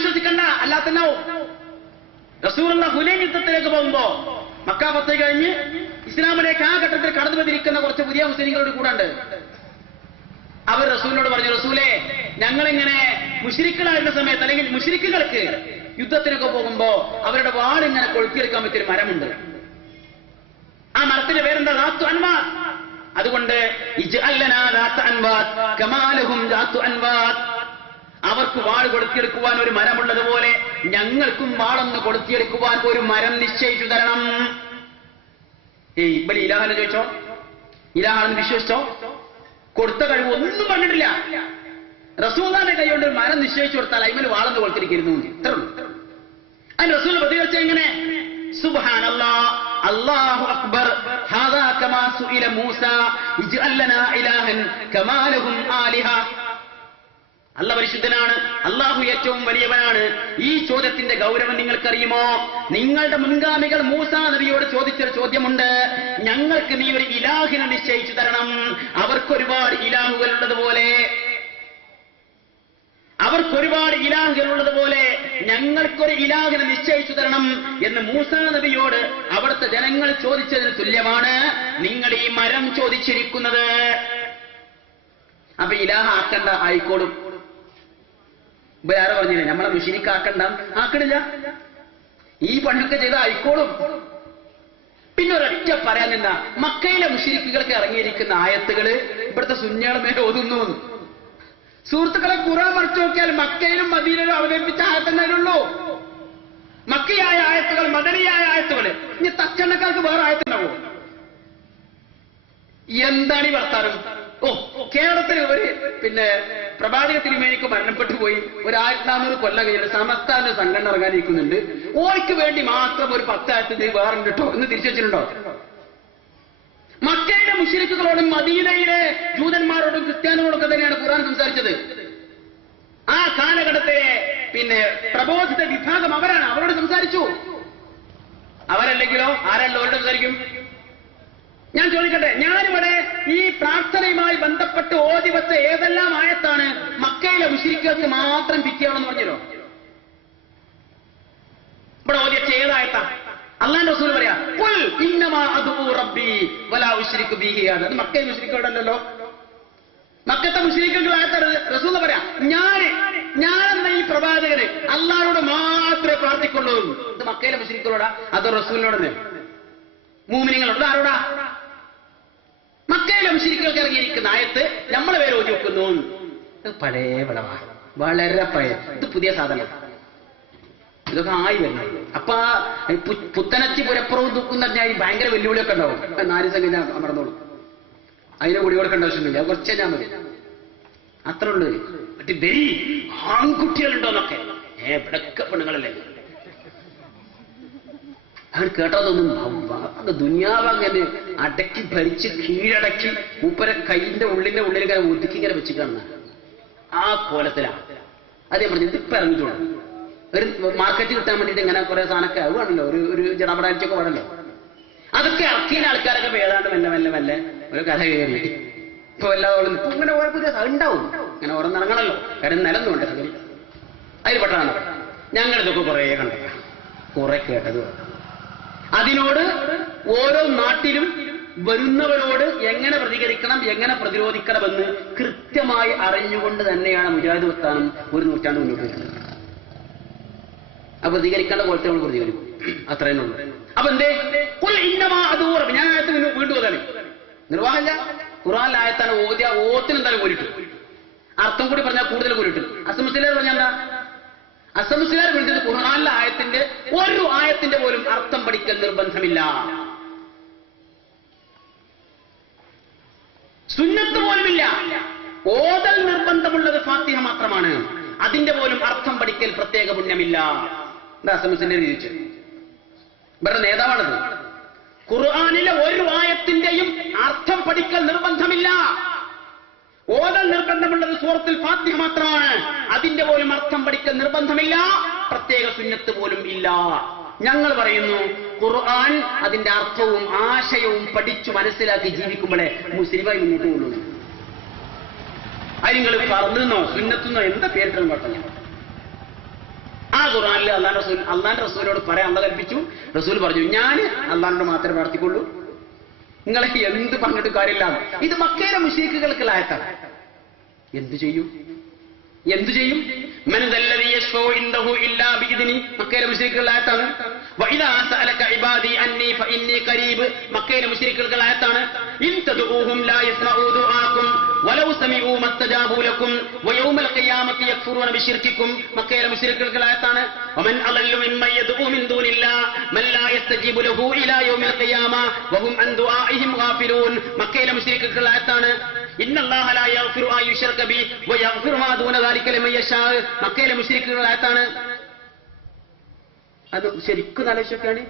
വിശ്വസിക്കണ്ട, അല്ലാത്തന്നാവും. റസൂലുള്ള ഹുനൈൻ യുദ്ധത്തിലേക്ക് പോകുമ്പോ മക്ക ഫത്ത് കഴിഞ്ഞ് ഇസ്ലാമിലേക്ക് ആ ഘട്ടത്തിൽ കടന്നു വന്നിരിക്കുന്ന കുറച്ച് പുതിയ മുസ്ലിങ്ങളോട് കൂടെ ഉണ്ട്. അവർ റസൂലിനോട് പറഞ്ഞു, റസൂലേ, ഞങ്ങളിങ്ങനെ മുശ്രിക്കുകളായിരുന്ന സമയത്ത് അല്ലെങ്കിൽ മുശ്രിക്കുകൾക്ക് യുദ്ധത്തിനൊക്കെ പോകുമ്പോ അവരുടെ വാളിങ്ങനെ കൊളുത്തിയെടുക്കാൻ പറ്റിയൊരു മരമുണ്ട്. ആ മരത്തിന്റെ പേരെന്താ? ദാത്തു അൻവാത്ത്. അതുകൊണ്ട് അവർക്ക് വാൾ കൊളുത്തിയെടുക്കുവാൻ ഒരു മരമുള്ളതുപോലെ ഞങ്ങൾക്കും വാളൊന്ന് കൊളുത്തിയെടുക്കുവാൻ ഒരു മരം നിശ്ചയിച്ചു തരണം. ഇവിടെ ഇലാഹനെ ചോദിച്ചോ, ഇലാഹാണെന്ന് വിശ്വസിച്ചോ? കൊടുത്ത കഴിവ് ഒന്നും കണ്ടിട്ടില്ല. റസൂലിന്റെ കൈ കൊണ്ട് ഒരു മരം നിശ്ചയിച്ചു കൊടുത്താൽ അയ്മൽ വാളെന്ന് കൊളുത്തിരിക്കുന്നു. ഇത്ര അതിന് റസൂൽ പ്രതികരിച്ച എങ്ങനെ? സുബ്ഹാനല്ലാഹ്, അല്ലാഹു അക്ബർ, ഹാദാ കമാ സുഇല മൂസ ഇജ്അൽ ലനാ ഇലാഹൻ കമാ ലഹും ആലിഹ. അല്ലാഹു പരിശുദ്ധനാണ്, അല്ലാഹു ഏറ്റവും വലിയവനാണ്. ഈ ചോദ്യത്തിന്റെ ഗൗരവം നിങ്ങൾക്കറിയുമോ? നിങ്ങളുടെ മുൻഗാമികൾ മൂസ നബിയോട് ചോദിച്ചൊരു ചോദ്യമുണ്ട്, ഞങ്ങൾക്ക് നീ ഒരു ഇലാഹിനെ നിശ്ചയിച്ചു തരണം. അവർക്കൊരുപാട് ഇലാഹുകളുള്ളതുപോലെ ഞങ്ങൾക്കൊരു ഇലാഹിനെ നിശ്ചയിച്ചു തരണം എന്ന് മൂസ നബിയോട് അവിടുത്തെ ജനങ്ങൾ ചോദിച്ചതിന് തുല്യമാണ് നിങ്ങൾ ഈ മരം ചോദിച്ചിരിക്കുന്നത്. അപ്പൊ ഇലാഹ ആക്കണ്ട, ആയിക്കോളും. ഇപ്പൊ ആരോ പറഞ്ഞില്ലേ നമ്മളെ മുശ്രിക്കാക്കണ്ട, ആക്കണില്ല. ഈ പണിയൊക്കെ ചെയ്ത ആയിക്കോളും. പിന്നെ ഒരൊറ്റ പറയാൻ എന്താ, മക്കയിലെ മുശ്രിക്കുകൾക്ക് ഇറങ്ങിയിരിക്കുന്ന ആയത്തുകള് ഇവിടുത്തെ സുന്നികളുടെ മേലെ ഓതുന്നു. സുഹൃത്തുക്കളെ, ഖുർആൻ മറിച്ചു നോക്കിയാൽ മക്കയിലും മദീനയിലും അവതരിപ്പിച്ച ആയത്തന്നേയുള്ളൂ. മക്കയായ ആയത്തുകൾ, മദനിയായ ആയത്തുകൾ. ഇനി തച്ചെണ്ണക്കാർക്ക് വേറെ ആയത്തുണ്ടാവോ? എന്താണ് ഈ വർത്താനം? കേരളത്തിൽ ഒരു പ്രവാചക തിരുമേനിക്ക് മരണപ്പെട്ടു പോയി. 1400 കൊല്ലം കഴിഞ്ഞിട്ട് സമസ്താന്റെ സംഘടന ഇറങ്ങാനിരിക്കുന്നുണ്ട്. ഓയ്ക്ക് വേണ്ടി മാത്രം ഒരു 10 ആയത്ത് വേറുണ്ട് കേട്ടോ എന്ന് തിരിച്ചു വെച്ചിട്ടുണ്ടോ? മക്കയിലെ മുശ്രിക്കുകളോടും മദീനയിലെ ജൂതന്മാരോടും ക്രിസ്ത്യാനികളോടൊക്കെ തന്നെയാണ് ഖുർആൻ സംസാരിച്ചത്. ആ കാലഘട്ടത്തിലെ പ്രബോധിത വിഭാഗം അവരാണ്, അവരോട് സംസാരിച്ചു. അവരല്ലെങ്കിലോ ആരല്ലോ അവരോട് സംസാരിക്കും? ഞാൻ ചോദിക്കട്ടെ, ഞാനിവിടെ ഈ പ്രാർത്ഥനയുമായി ബന്ധപ്പെട്ട് ഓതി വെച്ച ഏതെല്ലാം ആയത്താണ് മക്കയിലെ മുശ്രിക്കുകൾക്ക് മാത്രം ഫിറ്റിയാണെന്ന് പറഞ്ഞല്ലോ? ഇവിടെ ഓതി വെച്ച ഏതായത്താ? അല്ലാഹുവിന്റെ റസൂൽ പറയാ, ഖുൽ ഇന്നമാ അദൂ റബ്ബി വലാ ഉശ്രികു ബിഹി അഹദ. അത് മക്കയിലെ മുശ്രിക്കുകളല്ലല്ലോ. മക്കത്തെ മുശ്രിക്കുകളായ റസൂൽ പറയാ, ഞാനെന്ന ഈ പ്രവാചകന് അല്ലാഹുവോട് മാത്രമേ പ്രാർത്ഥിക്കുള്ളൂ. ഇത് മക്കയിലെ മുശ്രിക്കുകളോടാ അതോ റസൂലിനോടല്ലേ? മുഅ്മിനീങ്ങളോട്? ആരോടാ? മക്കയിലെ മുശ്രിക്കുകൾക്ക് ഇറങ്ങിയിരിക്കുന്ന ആയത്ത് നമ്മളെ പേര് ഓതി വെക്കുന്നു. ഇത് പഴയ വിളവാ, വളരെ പഴയ. ഇത് പുതിയ സാധനം. ഇതൊക്കെ ആയി വരുന്നത്. അപ്പൊ പുത്തനച്ചി പുരപ്പുറവും ദുഃഖം പറഞ്ഞാൽ ഈ ഭയങ്കര വെല്ലുവിളിയൊക്കെ ഉണ്ടാവും. 4 സംഖ്യ അമർന്നോളും. അതിനെ കൂടി കൊടുക്കേണ്ട ആവശ്യമില്ല, കുറച്ചേ ഞാൻ മതി, അത്ര ഉള്ളു. മറ്റേ വെരി ആൺകുട്ടികളുണ്ടോന്നൊക്കെ ഇവിടൊക്കെ പെണ്ണുങ്ങളല്ലേ അവർ കേട്ടതൊന്നും ദുനിയാവങ്ങനെ അടക്കി ഭരിച്ച് കീഴടക്കി മൂപ്പരെ കൈന്റെ ഉള്ളിന്റെ ഉള്ളിലിങ്ങനെ ഒതുക്കി ഇങ്ങനെ വെച്ച് കാണുന്ന ആ കോലത്തിലാണ്. അതേ പറഞ്ഞു ഇതിപ്പോ ഇറങ്ങിയിട്ടുള്ളൂ. ഒരു മാർക്കറ്റ് കിട്ടാൻ വേണ്ടിയിട്ട് ഇങ്ങനെ കുറെ സാധനമൊക്കെ ആവുകയാണല്ലോ, ഒരു ജടപടാഴ്ചയൊക്കെ വേണമല്ലോ. അതൊക്കെ ഇറക്കിയ ആൾക്കാരൊക്കെ ഏതാണ്ട് മെല്ലെ ഒരു കഥ കയറി ഇപ്പൊ എല്ലാവരും ഇപ്പൊ ഇങ്ങനെ ഓരോ പുതിയ ഉണ്ടാവും. ഇങ്ങനെ ഓരോ നിറങ്ങളല്ലോ, കാര്യം നിലന്നുണ്ട് സംഗതി. അതിൽ പെട്ടതാണ്. ഞങ്ങളിതൊക്കെ കുറെ കണ്ടേക്ക, കുറെ കേട്ടത്. അതിനോട് ഓരോ നാട്ടിലും വരുന്നവരോട് എങ്ങനെ പ്രതികരിക്കണം, എങ്ങനെ പ്രതിരോധിക്കണമെന്ന് കൃത്യമായി അറിഞ്ഞുകൊണ്ട് തന്നെയാണ് മുജാഹിദ് പ്രസ്ഥാനം ഒരു നൂറ്റാണ്ട് മുന്നോട്ട് വരുന്നത്. ആ പ്രതികരിക്കേണ്ട പോലത്തെ നമ്മൾ പ്രതികരിക്കും, അത്രയും ഉള്ളൂ. അപ്പൊ എന്തേ അതൂറം ഞാൻ ആയത്ത് വീണ്ടും അതാണ് നിർവാഹമില്ല. ഖുർആനിലെ ആയത്താണ് ഓതിയ ഓത്തിന് എന്തായാലും കോരിട്ടു. അർത്ഥം കൂടി പറഞ്ഞാൽ കൂടുതൽ കോരിട്ടു. അസംസ്കാരം പറഞ്ഞാൽ എന്താ? അസംസ്കാരം വിളിച്ചത് ഖുർആനിലെ ആയത്തിന്റെ ഒരു ആയത്തിന്റെ പോലും അർത്ഥം പഠിക്കൽ നിർബന്ധമില്ല. സുന്നത്ത് പോലുമില്ല. ഓതൽ നിർബന്ധമുള്ളത് ഫാത്തിഹ മാത്രമാണ്. അതിന്റെ പോലും അർത്ഥം പഠിക്കൽ പ്രത്യേക പുണ്യമില്ല. എന്താ അസംസിന്റെ ചോദിച്ചു? ഇവരുടെ നേതാവാണത്. ഖുർആനിലെ ഒരു ആയത്തിന്റെയും അർത്ഥം പഠിക്കൽ നിർബന്ധമില്ല. ഓതൽ നിർബന്ധമുള്ളത് സൂറത്തുൽ ഫാത്തിഹ മാത്രമാണ്. അതിന്റെ പോലും അർത്ഥം പഠിക്കൽ നിർബന്ധമില്ല. പ്രത്യേക സുന്നത്ത് പോലും ഇല്ല. ഞങ്ങൾ പറയുന്നു ഖുർആൻ അതിന്റെ അർത്ഥവും ആശയവും പഠിച്ചു മനസ്സിലാക്കി ജീവിക്കുമ്പോഴേ മുസ്ലിമായി മുന്നോട്ട് കൊള്ളുന്നു. അത് നിങ്ങൾ പറഞ്ഞോ സുന്നത്തുന്നോ എന്താ പേരിട്ടാലും കുഴപ്പമില്ല. ഖുർആനിൽ അള്ളാന്റെ റസൂലിനോട് പറയാൻ അള്ളാഹ് കൽപ്പിച്ചു. റസൂൽ പറഞ്ഞു, ഞാൻ അള്ളാഹിനോട് മാത്രമേ പ്രാർത്ഥിക്കുള്ളൂ, നിങ്ങളെ എന്ത് പറഞ്ഞിട്ട് കാര്യമില്ല. ഇത് മക്കയിലെ മുശ്രിക്കുകൾക്കുള്ള ആയത്താണ്. എന്തു ചെയ്യും? മക്കയിലെ മുശ്രിക്കുകളുടെ ആയത്താണ്. മക്കയിലെ മുശ്രിക്കുകളുടെ ആയത്താണ്. മക്കയിലെ മുശ്രിക്കുകളുടെ ആയത്താണ്. മക്കയിലെ മുശ്രിക്കുകളുടെ ആയത്താണ്. മക്കയിലെ മുശ്രിക്കുകളുടെ ആയത്താണ്. അത് ശരിക്കും ആലോചിച്ചൊക്കെയാണ്.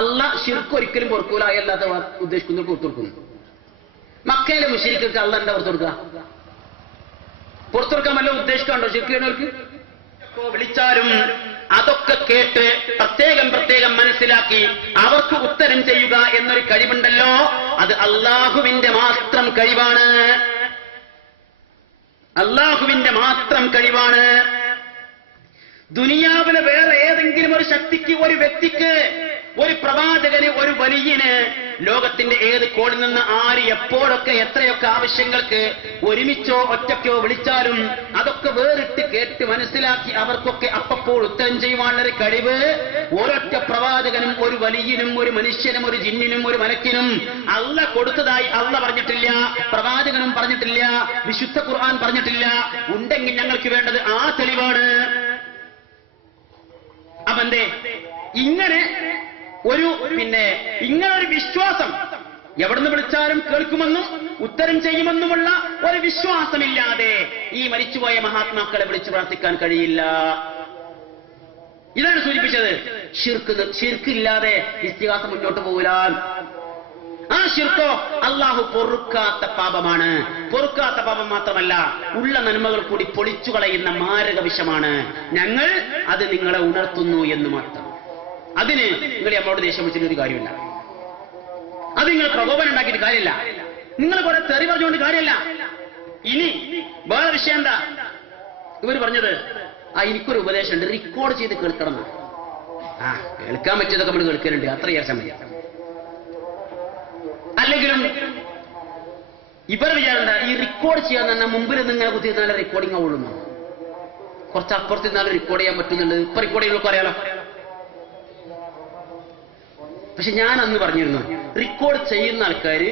അള്ളാഹ് ശിർക്ക് ഒരിക്കലും പൊറുക്കൂല അല്ലാത്ത ഉദ്ദേശിക്കുന്ന പുറത്തു കൊടുക്കുന്നു. മക്കയിലെ മുശ്രിക്കുകൾക്ക് അള്ളാഹ് എന്താ പുറത്തു കൊടുക്കുക? പുറത്തു കൊടുക്കാൻ വല്ല ഉദ്ദേശിക്കാണ്ടോ ശിർക്ക് ചെയ്യുന്നവർക്ക്? വിളിച്ചാലും അതൊക്കെ കേട്ട് പ്രത്യേകം മനസ്സിലാക്കി അവർക്ക് ഉത്തരം ചെയ്യുക എന്നൊരു കഴിവുണ്ടല്ലോ, അത് അള്ളാഹുവിന്റെ മാത്രം കഴിവാണ്. അള്ളാഹുവിന്റെ മാത്രം കഴിവാണ്. ദുനിയാവിലെ വേറെ ഏതെങ്കിലും ഒരു ശക്തിക്ക്, ഒരു വ്യക്തിക്ക്, ഒരു പ്രവാചകന്, ഒരു വലിയന് ലോകത്തിന്റെ ഏത് കോണിൽ നിന്ന് ആര് എപ്പോഴൊക്കെ എത്രയൊക്കെ ആവശ്യങ്ങൾക്ക് ഒരുമിച്ചോ ഒറ്റയ്ക്കോ വിളിച്ചാലും അതൊക്കെ വേറിട്ട് കേട്ട് മനസ്സിലാക്കി അവർക്കൊക്കെ അപ്പപ്പോൾ ഉത്തരം ചെയ്യുവാനുള്ളൊരു കഴിവ് ഒരൊറ്റ പ്രവാചകനും, ഒരു വലിയനും, ഒരു മനുഷ്യനും, ഒരു ജിന്നിനും, ഒരു മലക്കിനും അള്ളാഹ് കൊടുത്തതായി അള്ളാഹ് പറഞ്ഞിട്ടില്ല, പ്രവാചകനും പറഞ്ഞിട്ടില്ല, വിശുദ്ധ ഖുർആൻ പറഞ്ഞിട്ടില്ല. ഉണ്ടെങ്കിൽ ഞങ്ങൾക്ക് വേണ്ടത് ആ തെളിവാണ്. അപ്പന്തേ ഇങ്ങനെ ഒരു വിശ്വാസം, എവിടുന്ന് വിളിച്ചാലും കേൾക്കുമെന്നും ഉത്തരം ചെയ്യുമെന്നുമുള്ള ഒരു വിശ്വാസമില്ലാതെ ഈ മരിച്ചുപോയ മഹാത്മാക്കളെ വിളിച്ചു പ്രാർത്ഥിക്കാൻ കഴിയില്ല. ഇതാണ് സൂചിപ്പിച്ചത്. ശിർക്കില്ലാതെ ഇസ്തിഗാസ മുന്നോട്ട് പോകൂല. ആ ശിർക്കോ അള്ളാഹു പൊറുക്കാത്ത പാപമാണ്. പൊറുക്കാത്ത പാപം മാത്രമല്ല, ഉള്ള നന്മകൾ കൂടി പൊളിച്ചു കളയുന്ന മാരക വിഷമാണ്. ഞങ്ങൾ അത് നിങ്ങളെ ഉണർത്തുന്നു എന്ന് മാത്രം. അതിന് നിങ്ങൾ നമ്മളോട് ദേഷ്യം വിളിച്ചിട്ടൊരു കാര്യമില്ല. അത് നിങ്ങൾ പ്രകോപനം ഉണ്ടാക്കിയിട്ട് കാര്യമില്ല. നിങ്ങൾ കുറെ തെറി പറഞ്ഞുകൊണ്ട് കാര്യമില്ല. ഇനി വേറെ വിഷയം എന്താ ഇവർ പറഞ്ഞത്? എനിക്കൊരു ഉപദേശമുണ്ട്, റെക്കോർഡ് ചെയ്ത് കേൾക്കണം. കേൾക്കാൻ പറ്റിയതൊക്കെ നമ്മൾ കേൾക്കലുണ്ട്, അത്ര വിചാരിച്ചാൽ മതി. അല്ലെങ്കിലും ഇവർ വിചാരണ്ട, ഈ റെക്കോർഡ് ചെയ്യാൻ തന്നെ മുമ്പിൽ നിങ്ങൾ കുത്തിയിരുന്നാലും റെക്കോർഡിംഗ് ആവുള്ളൂ. കുറച്ച് അപ്പുറത്ത് നിന്നാലും റെക്കോർഡ് ചെയ്യാൻ പറ്റുന്നുണ്ട്. ഇപ്പൊ റെക്കോർഡ് ചെയ്യുള്ളൂ അറിയാലോ. പക്ഷെ ഞാൻ അന്ന് പറഞ്ഞിരുന്നു, റെക്കോർഡ് ചെയ്യുന്ന ആൾക്കാർ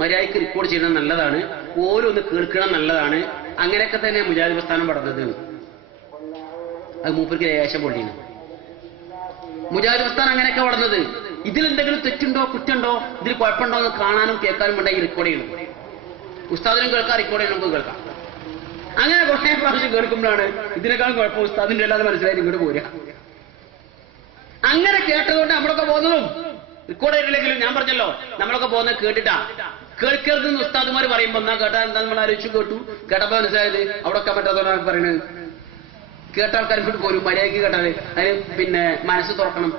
മര്യാദയ്ക്ക് റെക്കോർഡ് ചെയ്യുന്നത് നല്ലതാണ്, ഓരോന്ന് കേൾക്കണം നല്ലതാണ്. അങ്ങനെയൊക്കെ തന്നെ മുജാഹിദ് പ്രസ്ഥാനം പഠനത്. അത് മൂപ്പർക്ക് ലേശം പൊള്ളിയാണ്. മുജാഹിദ് പ്രസ്ഥാനം അങ്ങനെയൊക്കെ വളർന്നത്. ഇതിലെന്തെങ്കിലും തെറ്റുണ്ടോ കുറ്റുണ്ടോ ഇതിൽ കുഴപ്പമുണ്ടോ എന്ന് കാണാനും കേൾക്കാനും വേണ്ട ഈ റെക്കോർഡ് ചെയ്യണം. ഉസ്താദിനും കേൾക്കാം, റെക്കോർഡ് ചെയ്യണം, നമുക്ക് കേൾക്കാം. അങ്ങനെ കുറേ പ്രാവശ്യം കേൾക്കുമ്പോഴാണ് ഇതിനേക്കാളും കുഴപ്പം ഉസ്താദിന്റെ അല്ലാതെ മനസ്സിലായി ഇങ്ങോട്ട് പോരുക. അങ്ങനെ കേട്ടതുകൊണ്ട് നമ്മളൊക്കെ പോകുന്നതും റെക്കോർഡ് ചെയ്തില്ലെങ്കിലും ഞാൻ പറഞ്ഞല്ലോ, നമ്മളൊക്കെ പോകുന്നത് കേട്ടിട്ടാ. കേൾക്കരുതെന്ന് ഉസ്താദുമാർ പറയുമ്പോ എന്നാ കേട്ടാ എന്താ നമ്മൾ ആലോചിച്ചു കേട്ടു. കേട്ടപ്പോ മനസ്സിലായത് അവിടെ ഒക്കെ പറ്റാത്തവരാണ് പറയുന്നത്. കേട്ട ആൾക്കാർ ഇങ്ങോട്ട് പോരും. മര്യാദയ്ക്ക് കേട്ടാല് അതിന് മനസ്സ് തുറക്കണം.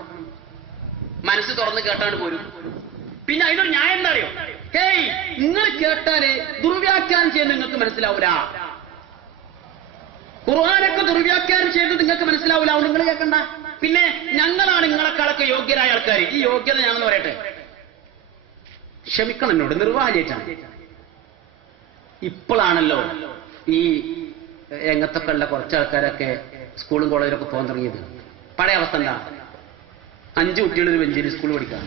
മനസ്സ് തുറന്ന് കേട്ടാണ്ട് പോരും. പിന്നെ അതിനൊരു ന്യായം എന്താ അറിയോ? ഹേയ്, നിങ്ങൾ കേട്ടാല് ദുർവ്യാഖ്യാനം ചെയ്യുന്നത് നിങ്ങൾക്ക് മനസ്സിലാവൂല. ഖുർആനൊക്കെ ദുർവ്യാഖ്യാനം ചെയ്തത് നിങ്ങൾക്ക് മനസ്സിലാവൂല. നിങ്ങൾ കേൾക്കണ്ട. പിന്നെ ഞങ്ങളാണ് നിങ്ങളെക്കാളൊക്കെ യോഗ്യരായ ആൾക്കാർ. ഈ യോഗ്യത ഞങ്ങൾ പറയട്ടെ, ക്ഷമിക്കണം എന്നോട്, നിർവാഹലിയേറ്റാണ്. ഇപ്പോഴാണല്ലോ ഈ രംഗത്തൊക്കെ ഉള്ള കുറച്ച് ആൾക്കാരൊക്കെ സ്കൂളും കോളേജിലൊക്കെ പോകാൻ തുടങ്ങിയത്. പഴയ അവസ്ഥ എന്താ? 5 കുട്ടികളൊരു ബെഞ്ചിൽ സ്കൂൾ പഠിക്കാം.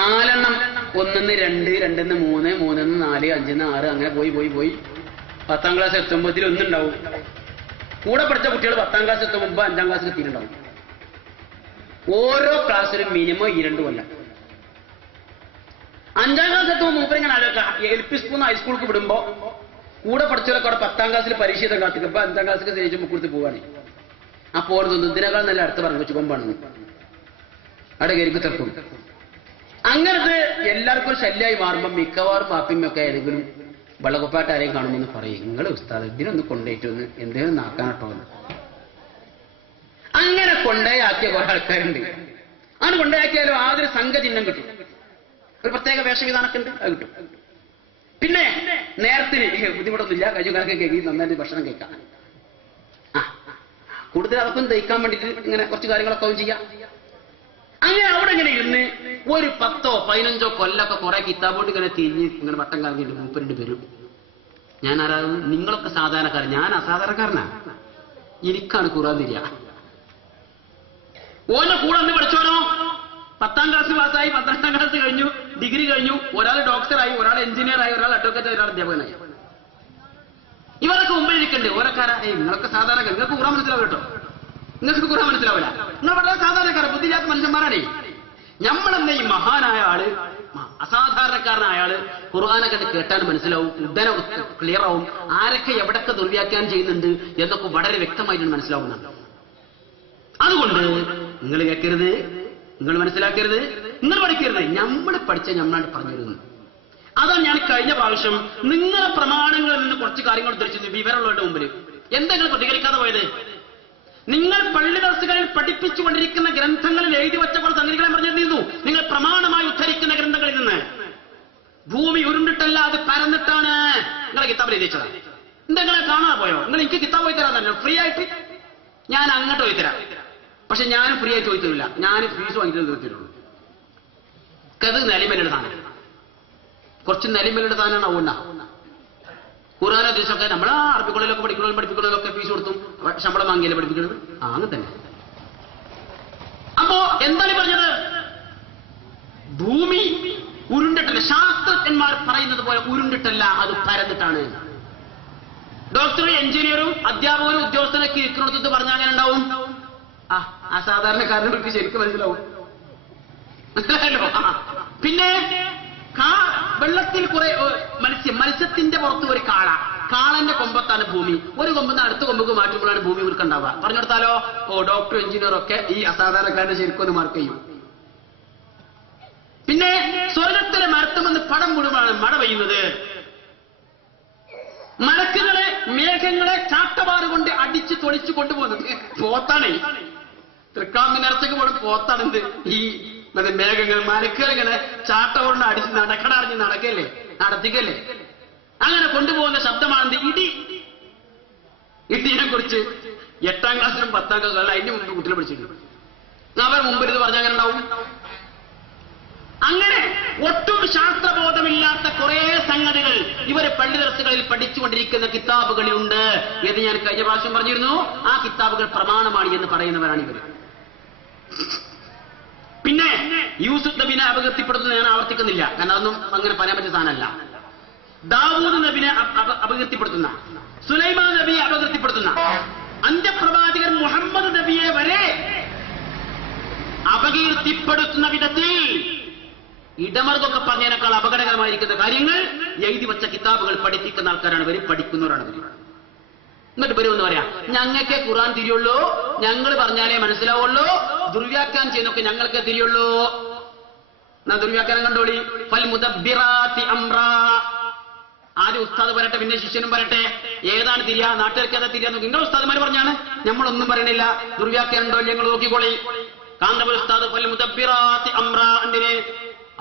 4 എണ്ണം 1 2 2 3 3 4 5 6 അങ്ങനെ പോയി 10ാം ക്ലാസ് എത്തുമ്പോൾ ഒന്നുണ്ടാവും. കൂടെ പഠിച്ച കുട്ടികൾ 10ാം ക്ലാസ് എത്തുമ്പോൾ 5ാം ക്ലാസ്സിൽ എത്തിയിട്ടുണ്ടാവും. ഓരോ ക്ലാസ്സിലും മിനിമം 2 കൊല്ലം. 5ാം ക്ലാസ് എത്തുമ്പോൾ മൂപ്പരിങ്ങനെ ആലോചിക്കാം, LP സ്കൂൾ ഹൈസ്കൂൾക്ക് വിടുമ്പോ കൂടെ പഠിച്ചവരൊക്കെ അവിടെ 10ാം ക്ലാസ്സിൽ പരീക്ഷ കാത്തിക്കും. ഇപ്പൊ 5ാം ക്ലാസ്സിൽ ജയിച്ച് മുക്കുടുത്ത് പോവാണ്. അപ്പോൾ തോന്നുന്നു ഇതിനേക്കാൾ നല്ല അടുത്ത് പറഞ്ഞു വെച്ച് കൊമ്പാണെന്ന് അവിടെ കയറിക്ക് തർക്കും. അങ്ങനത്തെ എല്ലാവർക്കും ഒരു ശല്യമായി മാറുമ്പോൾ മിക്കവാറും പാപ്പിമ്മയൊക്കെ ഏതെങ്കിലും വെള്ളക്കൊപ്പായിട്ട് ആരെയും കാണുമെന്ന് പറയും, നിങ്ങൾ ഉസ്താദ് ഇതിനൊന്ന് കൊണ്ടുപോയിട്ടൊന്ന് എന്തെങ്കിലും നാക്കാനട്ടോ എന്ന്. അങ്ങനെ കൊണ്ടേയാക്കിയ കുറെ ആൾക്കാരുണ്ട്. അങ്ങനെ കൊണ്ടേയാക്കിയാലും ആദ്യം സംഘചിഹ്നം കിട്ടും, ഒരു പ്രത്യേക വേഷവിധാനമൊക്കെ ഉണ്ട്, അത് കിട്ടും. പിന്നെ നേരത്തിന് ബുദ്ധിമുട്ടൊന്നുമില്ല, കഴിഞ്ഞ കണക്കെ കേൾക്കി നന്നായിട്ട് ഭക്ഷണം കേൾക്കാം. കൂടുതൽ അതൊക്കെ ദഹിക്കാൻ വേണ്ടിയിട്ട് ഇങ്ങനെ കുറച്ച് കാര്യങ്ങളൊക്കെ ചെയ്യാം. അങ്ങനെ അവിടെ ഇങ്ങനെ ഇരുന്ന് ഒരു 10 or 15 കൊല്ലൊക്കെ കുറെ കിതാബോട്ട് ഇങ്ങനെ തിരിഞ്ഞ് ഇങ്ങനെ വട്ടം കറങ്ങിയിട്ട് മൂപ്പരിണ്ട് വരും. ഞാൻ ആരാ? നിങ്ങളൊക്കെ സാധാരണക്കാരൻ, ഞാൻ അസാധാരണക്കാരനാ. എനിക്കാണ് ഖുർആൻ തിരിയ. ഓന്റെ കൂടെ ഒന്ന് പഠിച്ചോനോ 10ാം ക്ലാസ് പാസ്സായി, 12ാം ക്ലാസ് കഴിഞ്ഞു, ഡിഗ്രി കഴിഞ്ഞു, ഒരാൾ ഡോക്ടറായി, ഒരാൾ എഞ്ചിനീയറായി, ഒരാൾ അഡ്വക്കേറ്റായി, ഒരാൾ അധ്യാപകനായി. ഇവരൊക്കെ മുമ്പിൽ ഇരിക്കണ്ടേ? ഓരക്കാരാ? നിങ്ങളൊക്കെ സാധാരണക്കാർ, നിങ്ങൾക്ക് ഖുർആൻ മനസ്സിലാവും കേട്ടോ. നിങ്ങൾക്ക് ഖുർആൻ മനസ്സിലാവില്ല. നിങ്ങൾ വളരെ സാധാരണക്കാരൻ, ബുദ്ധിയില്ലാത്ത മനുഷ്യന്മാരാണേ. നമ്മളെന്ന ഈ മഹാനായ ആള്, അസാധാരണക്കാരനായ ആള് ഖുർആനൊക്കെ കേട്ടാൽ മനസ്സിലാവും, ഉടനെ ക്ലിയർ ആവും, ആരൊക്കെ എവിടൊക്കെ ദുർവ്യാഖ്യാനം ചെയ്യുന്നുണ്ട് എന്നൊക്കെ വളരെ വ്യക്തമായിട്ട് മനസ്സിലാവുന്നുണ്ട്. അതുകൊണ്ട് നിങ്ങൾ കേൾക്കരുത്, നിങ്ങൾ മനസ്സിലാക്കരുത്, നിങ്ങൾ പഠിക്കരുത്. നമ്മൾ പഠിച്ച നമ്മളാണ് പറഞ്ഞിരുന്നു. അതാണ് ഞാൻ കഴിഞ്ഞ പ്രാവശ്യം നിങ്ങളെ പ്രമാണങ്ങളിൽ നിന്ന് കുറച്ച് കാര്യങ്ങൾ ഉദ്ധരിച്ചിരുന്നു വിവരമുള്ളവരുടെ മുമ്പിൽ. എന്തെങ്കിലും പ്രതികരിക്കാതെ പോയത്? നിങ്ങൾ പള്ളി ദർസുകളിൽ പഠിപ്പിച്ചുകൊണ്ടിരിക്കുന്ന ഗ്രന്ഥങ്ങളിൽ എഴുതി വെച്ചപ്പോൾ സംഗതികളെ പറഞ്ഞിരുന്നു. നിങ്ങൾ പ്രമാണമായി ഉദ്ധരിക്കുന്ന ഗ്രന്ഥങ്ങളിൽ നിന്ന് ഭൂമി ഉരുണ്ടിട്ടല്ല, അത് പരന്നിട്ടാണ് നിങ്ങളെ കിതാബിൽ എഴുതിച്ചത്. എന്തെങ്കിലും കാണാതെ പോയോ? നിങ്ങൾ എനിക്ക് കിതാബ് പോയി തരാതല്ലോ, ഫ്രീ ആയിട്ട് ഞാൻ അങ്ങോട്ട് പോയി തരാം. പക്ഷെ ഞാനും ഫ്രീ ആയിട്ട് ചോദിച്ചില്ല, ഞാൻ ഫീസ് വാങ്ങിയിട്ട് തീർത്തിട്ടുള്ളൂ. അത് നിലമേലുള്ള സാധനം, കുറച്ച് നിലമേലുള്ള സാധനമാണ്. അതുകൊണ്ടാ ഖുർആൻ ദിവസമൊക്കെ നമ്മൾ അറബി കോളേജിലൊക്കെ പഠിക്കുന്നതിലൊക്കെ ഫീസ് കൊടുത്തും ശമ്പളം വാങ്ങിയല്ലേ പഠിപ്പിക്കുന്നത്. അങ്ങനെ തന്നെ. അപ്പോ എന്താണ് പറഞ്ഞത്? ഭൂമി ഉരുണ്ടിട്ടല്ല, ശാസ്ത്രജ്ഞന്മാർ പറയുന്നത് പോലെ ഉരുണ്ടിട്ടല്ല, അത് പരന്നിട്ടാണ്. ഡോക്ടറും എഞ്ചിനീയറും അധ്യാപകനും ഉദ്യോഗസ്ഥനൊക്കെ ഇരിക്കുന്നിടത്ത് പറഞ്ഞാൽ അങ്ങനെ ഉണ്ടാവും. അസാധാരണക്കാരനവർക്ക് ശരിക്കും മനസ്സിലാവും. മനസ്സിലായല്ലോ? പിന്നെ വെള്ളത്തിൽ കുറെ മത്സ്യത്തിന്റെ പുറത്ത് ഒരു കാളന്റെ കൊമ്പത്താണ് ഭൂമി. ഒരു കൊമ്പെന്ന് അടുത്ത കൊമ്പക്ക് മാറ്റുമ്പോഴാണ് ഭൂമി ഉരുക്കുണ്ടാവുക. പറഞ്ഞെടുത്താലോ ഡോക്ടർ എഞ്ചിനീയറും ഒക്കെ ഈ അസാധാരണക്കാരന്റെ ശരിക്കും ഒന്ന് മാർക്ക് ചെയ്യും. പിന്നെ സ്വർഗത്തിലെ മരത്തുമെന്ന് പടം മുഴുവനാണ് മഴ പെയ്യുന്നത്. മലക്കുകളെ മേഘങ്ങളെ ചാട്ടവാറ് കൊണ്ട് അടിച്ച് തൊളിച്ചു കൊണ്ടുപോകുന്നത് പോത്താണ്. തൃക്കാമ്പ് നിറച്ചൊക്കെ പോലും പോത്താണ്. എന്ത് ഈ മേഘങ്ങൾ മലക്കുകൾ ഇങ്ങനെ ചാട്ട കൊണ്ട് അടിച്ച് നടക്കടറിഞ്ഞ് നടത്തിക്കല്ലേ. അങ്ങനെ കൊണ്ടുപോകുന്ന ശബ്ദമാണെന്ത്? ഇടിയെ കുറിച്ച് 8ാം ക്ലാസ്സിലും 10ാം ക്ലാസ്സിലും അതിന്റെ മുമ്പ് കുട്ടികളെ പഠിച്ചിട്ടുണ്ട്. അവർ മുമ്പിൽ ഇത് പറഞ്ഞാൽ അങ്ങനെ ഉണ്ടാവും. അങ്ങനെ ഒട്ടും ശാസ്ത്രബോധമില്ലാത്ത കുറെ സംഗതികൾ ഇവര് പള്ളി ദർസുകളിൽ പഠിച്ചുകൊണ്ടിരിക്കുന്ന കിതാബുകളിലുണ്ട് എന്ന് ഞാൻ കഴിഞ്ഞ പ്രാവശ്യം പറഞ്ഞിരുന്നു. ആ കിതാബുകൾ പ്രമാണമാണ് എന്ന് പറയുന്നവരാണ് ഇവര്. പിന്നെ യൂസുഫ് നബിനെ അപകീർത്തിപ്പെടുത്തുന്നത് ഞാൻ ആവർത്തിക്കുന്നില്ല, കാരണം അതൊന്നും അങ്ങനെ പറയാൻ പറ്റിയ സാധനമല്ല. ദാവൂദ് നബിനെ അപകീർത്തിപ്പെടുത്തുന്ന, സുലൈമാൻ നബിയെ അപകീർത്തിപ്പെടുത്തുന്ന, അന്ത്യപ്രവാചകൻ മുഹമ്മദ് നബിയെ വരെ അപകീർത്തിപ്പെടുത്തുന്ന വിധത്തിൽ ഇടമർഗമൊക്കെ പറഞ്ഞതിനേക്കാൾ അപകടകരമായിരിക്കുന്ന കാര്യങ്ങൾ എഴുതി വെച്ച കിതാബുകൾ പഠിപ്പിക്കുന്ന ആൾക്കാരാണ് ഇവർ, പഠിക്കുന്നവരാണ് ഇവർ. എന്നിട്ട് വരുമെന്ന് പറയാം, ഞങ്ങൾക്കേ ഖുർആൻ തിരിയുള്ളൂ, ഞങ്ങൾ പറഞ്ഞാലേ മനസ്സിലാവുള്ളൂ, ദുർവ്യാഖ്യാനം ചെയ്യുന്നൊക്കെ ഞങ്ങൾക്കേ തിരിയുള്ളൂ. എന്നാ ദുർവ്യാഖ്യാനം കണ്ടോളി. ഫൽ മുദബ്ബിറാത്തി അംറാ. ആദ്യം ഉസ്താദ് പറയട്ടെ, പിന്നെ ശിഷ്യനും പറയട്ടെ. ഏതാണ് തിരിയാ? നാട്ടുകാർക്ക് ഏതാ തിരിയാ? നിങ്ങൾ ഉസ്താദ്മാർ പറഞ്ഞാണ്, നമ്മളൊന്നും പറയണില്ല. ദുർവ്യാഖ്യാനം ഉണ്ടോ ഞങ്ങൾ നോക്കിക്കോളി. കാന്തപുര ഉസ്താദ് ഫൽ മുദബ്ബിറാത്തി അംറാ. എന്തിന്?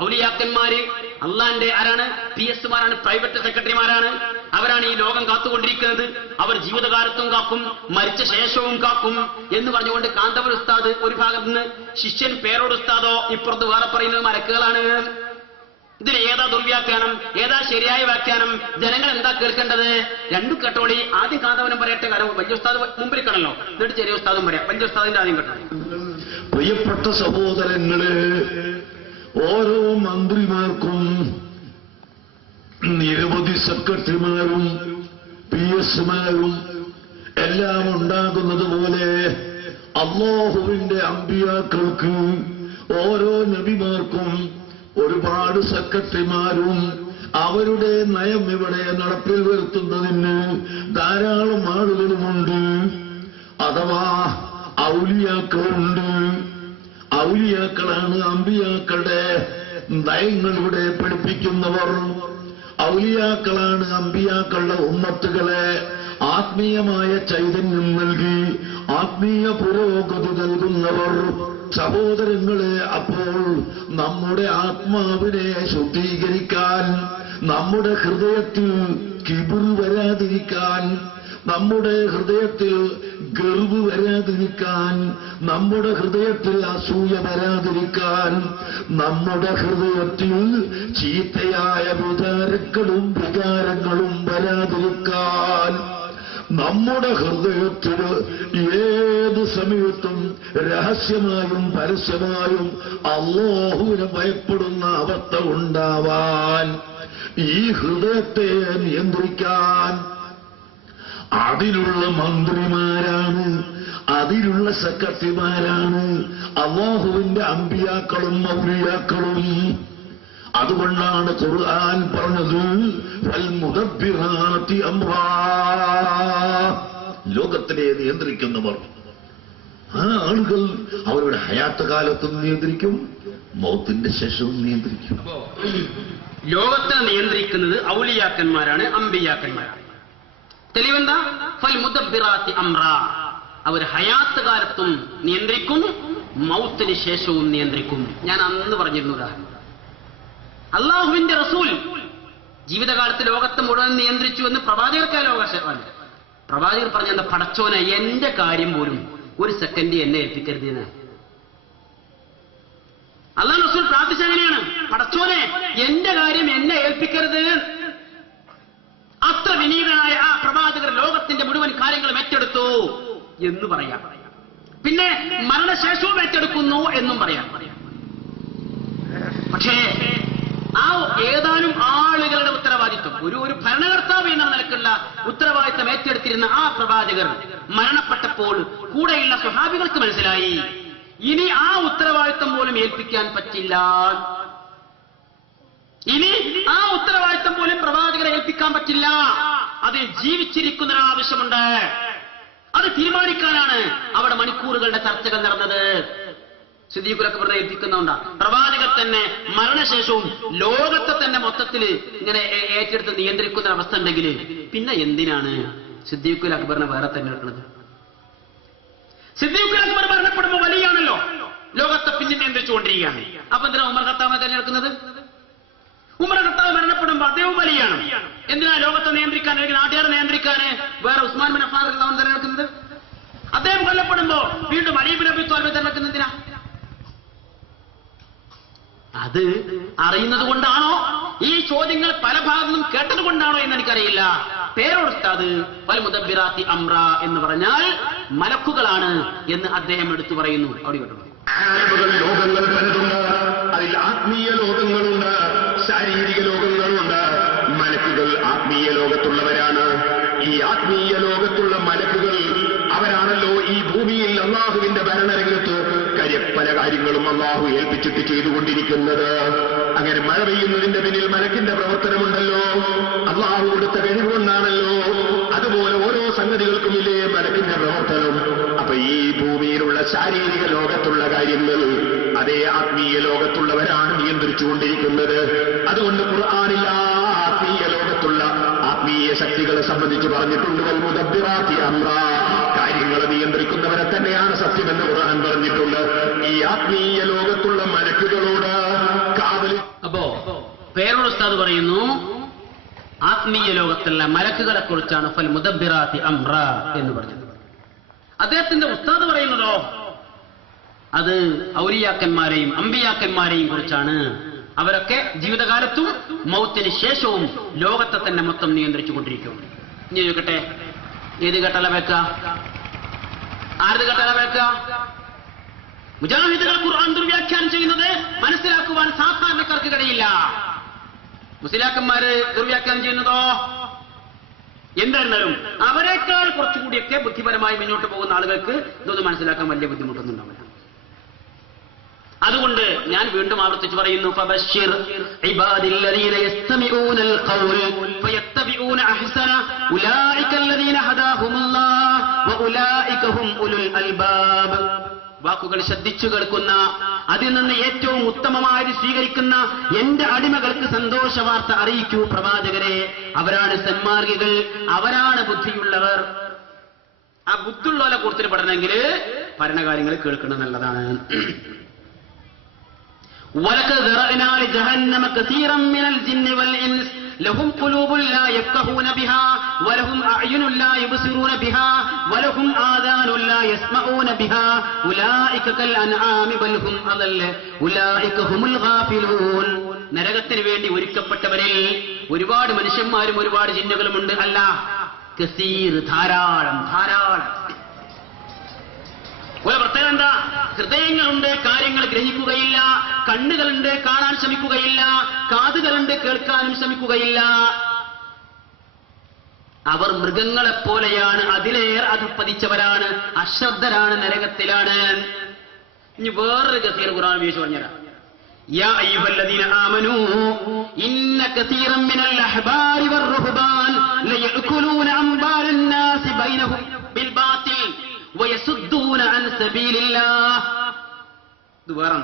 ഔലിയാക്കന്മാര് അള്ളാന്റെ ആരാണ്? PS-മാരാണ്, പ്രൈവറ്റ് സെക്രട്ടറിമാരാണ്. അവരാണ് ഈ ലോകം കാത്തുകൊണ്ടിരിക്കുന്നത്. അവർ ജീവിതകാലത്തും കാക്കും, മരിച്ച ശേഷവും കാക്കും എന്ന് പറഞ്ഞുകൊണ്ട് കാന്തപുര ഉസ്താദ് ഒരു ഭാഗത്ത് നിന്ന്, ശിഷ്യൻ പേരോട് ഉസ്താദോ ഇപ്പുറത്ത് വേറെ പറയുന്നത് മലക്കുകളാണ്. ഇതിൽ ഏതാ ദുർവ്യാഖ്യാനം, ഏതാ ശരിയായ വ്യാഖ്യാനം? ജനങ്ങൾ എന്താ കേൾക്കേണ്ടത്? രണ്ടും കേട്ടോളി. ആദ്യം കാന്തപുരം പറയട്ടെ, കാരണം വലിയ ഉസ്താദ് മുമ്പിൽ കാണല്ലോ, എന്നിട്ട് ചെറിയ ഉസ്താദും പറയാം. വലിയ ഉസ്താദിന്റെ ആദ്യം കേട്ടോ. പ്രിയപ്പെട്ട സഹോദരങ്ങള്, ഓരോ മന്ത്രിമാർക്കും നിരവധി സെക്രട്ടറിമാരും PS-മാരും എല്ലാം ഉണ്ടാകുന്നത് പോലെ അല്ലാഹുവിന്റെ അമ്പിയാക്കൾക്ക്, ഓരോ നബിമാർക്കും ഒരുപാട് സെക്രട്ടറിമാരും അവരുടെ നയം ഇവിടെ നടപ്പിൽ വരുത്തുന്നതിന് ധാരാളം ആളുകളുമുണ്ട്. അഥവാ ഔലിയാക്കളുണ്ട്. ഔലിയാക്കളാണ് അമ്പിയാക്കളുടെ നയങ്ങൾ ഇവിടെ പഠിപ്പിക്കുന്നവർ. ഔലിയാക്കളാണ് അമ്പിയാക്കളുടെ ഉമ്മത്തുകളെ ആത്മീയമായ ചൈതന്യം നൽകി ആത്മീയ പുരോഗതി നൽകുന്നവർ. സഹോദരങ്ങളെ, അപ്പോൾ നമ്മുടെ ആത്മാവിനെ ശുദ്ധീകരിക്കാൻ, നമ്മുടെ ഹൃദയത്തിൽ കിബിർ വരാതിരിക്കാൻ, നമ്മുടെ ഹൃദയത്തിൽ ഗർവ് വരാതിരിക്കാൻ, നമ്മുടെ ഹൃദയത്തിൽ അസൂയ വരാതിരിക്കാൻ, നമ്മുടെ ഹൃദയത്തിൽ ചീത്തയായ വികാരങ്ങളും വരാതിരിക്കാൻ, നമ്മുടെ ഹൃദയത്തിൽ ഏത് സമയത്തും രഹസ്യമായും പരസ്യമായും അല്ലാഹുവിനെ ഭയപ്പെടുന്ന അവസ്ഥ ഉണ്ടാവാൻ, ഈ ഹൃദയത്തെ നിയന്ത്രിക്കാൻ അതിലുള്ള മന്ത്രിമാരാണ്, അതിലുള്ള സെക്രട്ടറിമാരാണ് അല്ലാഹുവിന്റെ അമ്പിയാക്കളും ഔലിയാക്കളും. അതുകൊണ്ടാണ് ഖുർആൻ പറഞ്ഞത് വൽ മുദബ്ബിറാത്തി അംറാ, ലോകത്തിനെ നിയന്ത്രിക്കുന്നവർ. ആ ആളുകൾ അവരുടെ ഹയാത്ത് കാലത്തും നിയന്ത്രിക്കും, മൗത്തിന്റെ ശേഷവും നിയന്ത്രിക്കും. ലോകത്തെ നിയന്ത്രിക്കുന്നത് ഔലിയാക്കന്മാരാണ്, അമ്പിയാക്കന്മാരാണ്. തെളിവെന്താ? ഫൽ മുദബ്ബിറാത്തി അംറാ, അവർ ഹയാത്ത് കാലത്തും നിയന്ത്രിക്കും, മൗത്തിന് ശേഷവും നിയന്ത്രിക്കും. ഞാൻ അന്ന് പറഞ്ഞിരുന്നു, അള്ളാഹുവിന്റെ റസൂൽ ജീവിതകാലത്ത് ലോകത്തെ മുഴുവൻ നിയന്ത്രിച്ചു എന്ന് പ്രവാചകർക്കായ അവകാശമാണ്. പ്രവാചകർ പറഞ്ഞ പടച്ചോനെ എന്റെ കാര്യം പോലും ഒരു സെക്കൻഡ് എന്നെ ഏൽപ്പിക്കരുത് എന്ന്. അള്ളാഹു റസൂൽ പ്രാർത്ഥിച്ച അങ്ങനെയാണ്, പടച്ചോനെ എന്റെ കാര്യം എന്നെ ഏൽപ്പിക്കരുത്. അത്ര വിനീതനായ ആ പ്രവാചകർ ലോകത്തിന്റെ മുഴുവൻ കാര്യങ്ങളും ഏറ്റെടുത്തു എന്ന് പറയാം. പിന്നെ മരണശേഷവും ഏറ്റെടുക്കുന്നു എന്നും പറയാം. പക്ഷേ ആ ഏതാനും ആളുകളുടെ ഉത്തരവാദിത്വം, ഒരു ഭരണകർത്താവ് എന്ന നിലക്കുള്ള ഉത്തരവാദിത്വം ഏറ്റെടുത്തിരുന്ന ആ പ്രവാചകർ മരണപ്പെട്ടപ്പോൾ കൂടെയുള്ള സ്വഹാബികൾക്ക് മനസ്സിലായി ഇനി ആ ഉത്തരവാദിത്വം പോലും ഏൽപ്പിക്കാൻ പറ്റില്ല. ഇനി ആ ഉത്തരവാദിത്വം പോലും പ്രവാചകരെ ഏൽപ്പിക്കാൻ പറ്റില്ല. അത് ജീവിച്ചിരിക്കുന്ന ഒരാവശ്യമുണ്ട്. അത് തീരുമാനിക്കാനാണ് അവിടെ മണിക്കൂറുകളുടെ ചർച്ചകൾ നടന്നത്. സിദ്ദീഖുൽ അക്ബർ ഏൽപ്പിക്കുന്നതുകൊണ്ടാണ്. പ്രവാചകർ തന്നെ മരണശേഷവും ലോകത്തെ തന്നെ മൊത്തത്തിൽ ഇങ്ങനെ ഏറ്റെടുത്ത് നിയന്ത്രിക്കുന്ന അവസ്ഥ ഉണ്ടെങ്കിൽ പിന്നെ എന്തിനാണ് സിദ്ദീഖുൽ അക്ബറിനെ വേറെ തെരഞ്ഞെടുക്കുന്നത്? സിദ്ദീഖുൽ അക്ബർ മരണപ്പെടുമ്പോൾ വലിയാണല്ലോ, ലോകത്തെ പിന്നെ നിയന്ത്രിച്ചുകൊണ്ടിരിക്കുകയാണ്. അപ്പൊ എന്തിനാ ഉമർ ഖത്താബിനെ തെരഞ്ഞെടുക്കുന്നത്? ഉമർ ഖത്താബ് മരണപ്പെടുമ്പോൾ അദ്ദേഹം വലിയാണ്. എന്തിനാ ലോകത്തെ നിയന്ത്രിക്കാൻ, അല്ലെങ്കിൽ നാട്ടുകാരെ നിയന്ത്രിക്കാൻ വേറെ ഉസ്മാൻ ബിൻ അഫ്ഫാൻ റളിയല്ലാഹു തെരഞ്ഞെടുക്കുന്നത്? അദ്ദേഹം കൊല്ലപ്പെടുമ്പോ വീണ്ടും അലി ബിൻ അബി ത്വാലിബ് തെരഞ്ഞെടുക്കുന്നത് എന്തിനാ? അത് അറിയുന്നത് കൊണ്ടാണോ, ഈ ചോദ്യങ്ങൾ പല ഭാഗത്തും കേട്ടത് കൊണ്ടാണോ എന്ന് എനിക്കറിയില്ല. പേരോടുസ്താദ് വൽ മുദബ്ബിറാത്തി അംറ എന്ന് പറഞ്ഞാൽ മലക്കുകളാണ് എന്ന് അദ്ദേഹം എടുത്തു പറയുന്നു. അവിടെ കേട്ടോ, ലോകങ്ങൾ പലതുണ്ട്. അതിൽ ആത്മീയ ലോകങ്ങളുണ്ട്, ശാരീരിക ലോകങ്ങളുണ്ട്. മലക്കുകൾ ആത്മീയ ലോകത്തുള്ളവരാണ്. ഈ ആത്മീയ ലോകത്തുള്ള മലക്കുകൾ അവരാണല്ലോ ഈ ഭൂമിയിൽ അള്ളാഹുവിന്റെ ഭരണരംഗത്ത് പല കാര്യങ്ങളും അള്ളാഹു ഏൽപ്പിച്ചിട്ട് ചെയ്തുകൊണ്ടിരിക്കുന്നത്. അങ്ങനെ മഴ പെയ്യുന്നതിന്റെ പിന്നിൽ മലക്കിന്റെ പ്രവർത്തനമുണ്ടല്ലോ, അള്ളാഹു കൊടുത്ത കഴിവുകൊണ്ടാണല്ലോ. അതുപോലെ ഓരോ സംഗതികൾക്കും ഇല്ലേ മലക്കിന്റെ പ്രവർത്തനം. അപ്പൊ ഈ ഭൂമിയിലുള്ള ശാരീരിക ലോകത്തുള്ള കാര്യങ്ങൾ അതേ ആത്മീയ ലോകത്തുള്ളവരാണ് നിയന്ത്രിച്ചുകൊണ്ടിരിക്കുന്നത്. അതുകൊണ്ട് ഖുർആനിൽ ആത്മീയ ലോകത്തുള്ള ആത്മീയ ശക്തികളെ സംബന്ധിച്ച് പറഞ്ഞിട്ടുണ്ട്, വൽ മുദബ്ബിറാത്തി അംറാ, കാര്യങ്ങളെ നിയന്ത്രിക്കുന്നവരെ തന്നെയാണ് സത്യമെന്ന് ഖുർആൻ പറഞ്ഞിട്ടുണ്ട്. ഈ ആത്മീയ ലോകത്തുള്ള മലക്കുകളോട് കാവലി. അപ്പോ പേരോട് ഉസ്താദ് പറയുന്നു ആത്മീയ ലോകത്തുള്ള മലക്കുകളെ കുറിച്ചാണ് ഫൽ മുദബ്ബിറാത്തി അംറ എന്ന് പറഞ്ഞത്. അദ്ദേഹത്തിന്റെ ഉസ്താദ് പറയുന്നതോ അത് ഔലിയാക്കന്മാരെയും അമ്പിയാക്കന്മാരെയും കുറിച്ചാണ്. അവരൊക്കെ ജീവിതകാലത്തും മൗത്തിന് ശേഷവും ലോകത്തെ തന്നെ മൊത്തം നിയന്ത്രിച്ചുകൊണ്ടിരിക്കും. ഇനി ചോദിക്കട്ടെ, ഏത് ഘട്ടല വെക്ക? ആരത് ഘട്ടല വെക്ക? മുജാഹിദുകൾ ഖുർആൻ ദുർവ്യാഖ്യാനം ചെയ്യുന്നത് മനസ്സിലാക്കുവാൻ സാധാരണക്കാർക്ക് കഴിയില്ല. മുസ്ലിയാക്കന്മാര് ദുർവ്യാഖ്യാനം ചെയ്യുന്നതോ എന്തായിരുന്നാലും അവരെക്കാൾ കുറച്ചുകൂടിയൊക്കെ ബുദ്ധിപരമായി മുന്നോട്ട് പോകുന്ന ആളുകൾക്ക് ഇതൊന്നും മനസ്സിലാക്കാൻ വലിയ ബുദ്ധിമുട്ടൊന്നും ഉണ്ടാവില്ല. അതുകൊണ്ട് ഞാൻ വീണ്ടും ആവർത്തിച്ച് പറയുന്നു, ഫബശ്ശിർ ഇബാദില്ലദീന യസ്തമിഊനൽ ഖൗൽ ഫയത്തബിഊന അഹ്സന ഉലൈകല്ലദീന ഹദാഹുമുല്ലാഹ് വഉലൈക ഹും ഉലുൽ അൽബാബ്. വാക്കുകൾ ശ്രദ്ധിച്ചു കേൾക്കുന്ന, അതിൽ നിന്ന് ഏറ്റവും ഉത്തമമായി സ്വീകരിക്കുന്ന എന്റെ അടിമകൾക്ക് സന്തോഷ വാർത്ത അറിയിക്കൂ പ്രവാചകരെ. അവരാണ് സന്മാർഗികൾ, അവരാണ് ബുദ്ധിയുള്ളവർ. ആ ബുദ്ധിയുള്ളവരെ കൂടുതൽ പഠനമെങ്കിൽ ഭരണകാര്യങ്ങൾ കേൾക്കുന്നത് നല്ലതാണ്. وَلَقَدْ ذَرَأْنَا لِجَهَنَّمَ كَثِيرًا مِنَ الْجِنِّ وَالْإِنسِ ലഹും ഖുലൂബുൻ ലാ യഫ്ഖഹൂന ബിഹാ വലഹും അഅ്യുനുൻ ലാ യുബ്സിറൂന ബിഹാ വലഹും ആദാനുൻ ലാ യസ്മഊന ബിഹാ ഉലൈക കൽ അൻആമി ബൽ ഹും അദൽ ഉലൈക ഹുമുൽ ഗാഫിലൂൻ. നരകത്തിന് വേണ്ടി ഒരുക്കപ്പെട്ടവരിൽ ഒരുപാട് മനുഷ്യന്മാരും ഒരുപാട് ജിന്നുകളുമുണ്ട്. അല്ല, കസീർ, ധാരാളം ധാരാളം. ഒരു പ്രത്യേകത എന്താ? ഹൃദയങ്ങളുണ്ട്, കാര്യങ്ങൾ ഗ്രഹിക്കുകയില്ല. കണ്ണുകളുണ്ട്, കാണാൻ ശ്രമിക്കുകയില്ല. കാതുകളുണ്ട്, കേൾക്കാനും ശ്രമിക്കുകയില്ല. അവർ മൃഗങ്ങളെപ്പോലെയാണ്, അതിലേറെ അധപ്പതിച്ചവരാണ്, അശ്രദ്ധരാണ്, നരകത്തിലാണ്. ഇനി വേറൊരു കസീർ ഖുർആൻ വീഴ്ച പറഞ്ഞുതരാം. യാ അയ്യുഹല്ലദീന ആമനൂ ഇന്ന കസീറൻ മിനൽ അഹ്ബാരി വർ-റുഹ്ബാൻ ലയഅകുലൂന അംബാലൻ നാസി ബൈനഹും ബിൽ ബാത്തിൽ വയസുദ്ദൂന അൻ സബീലില്ലാഹ്. ഇത് വേറെ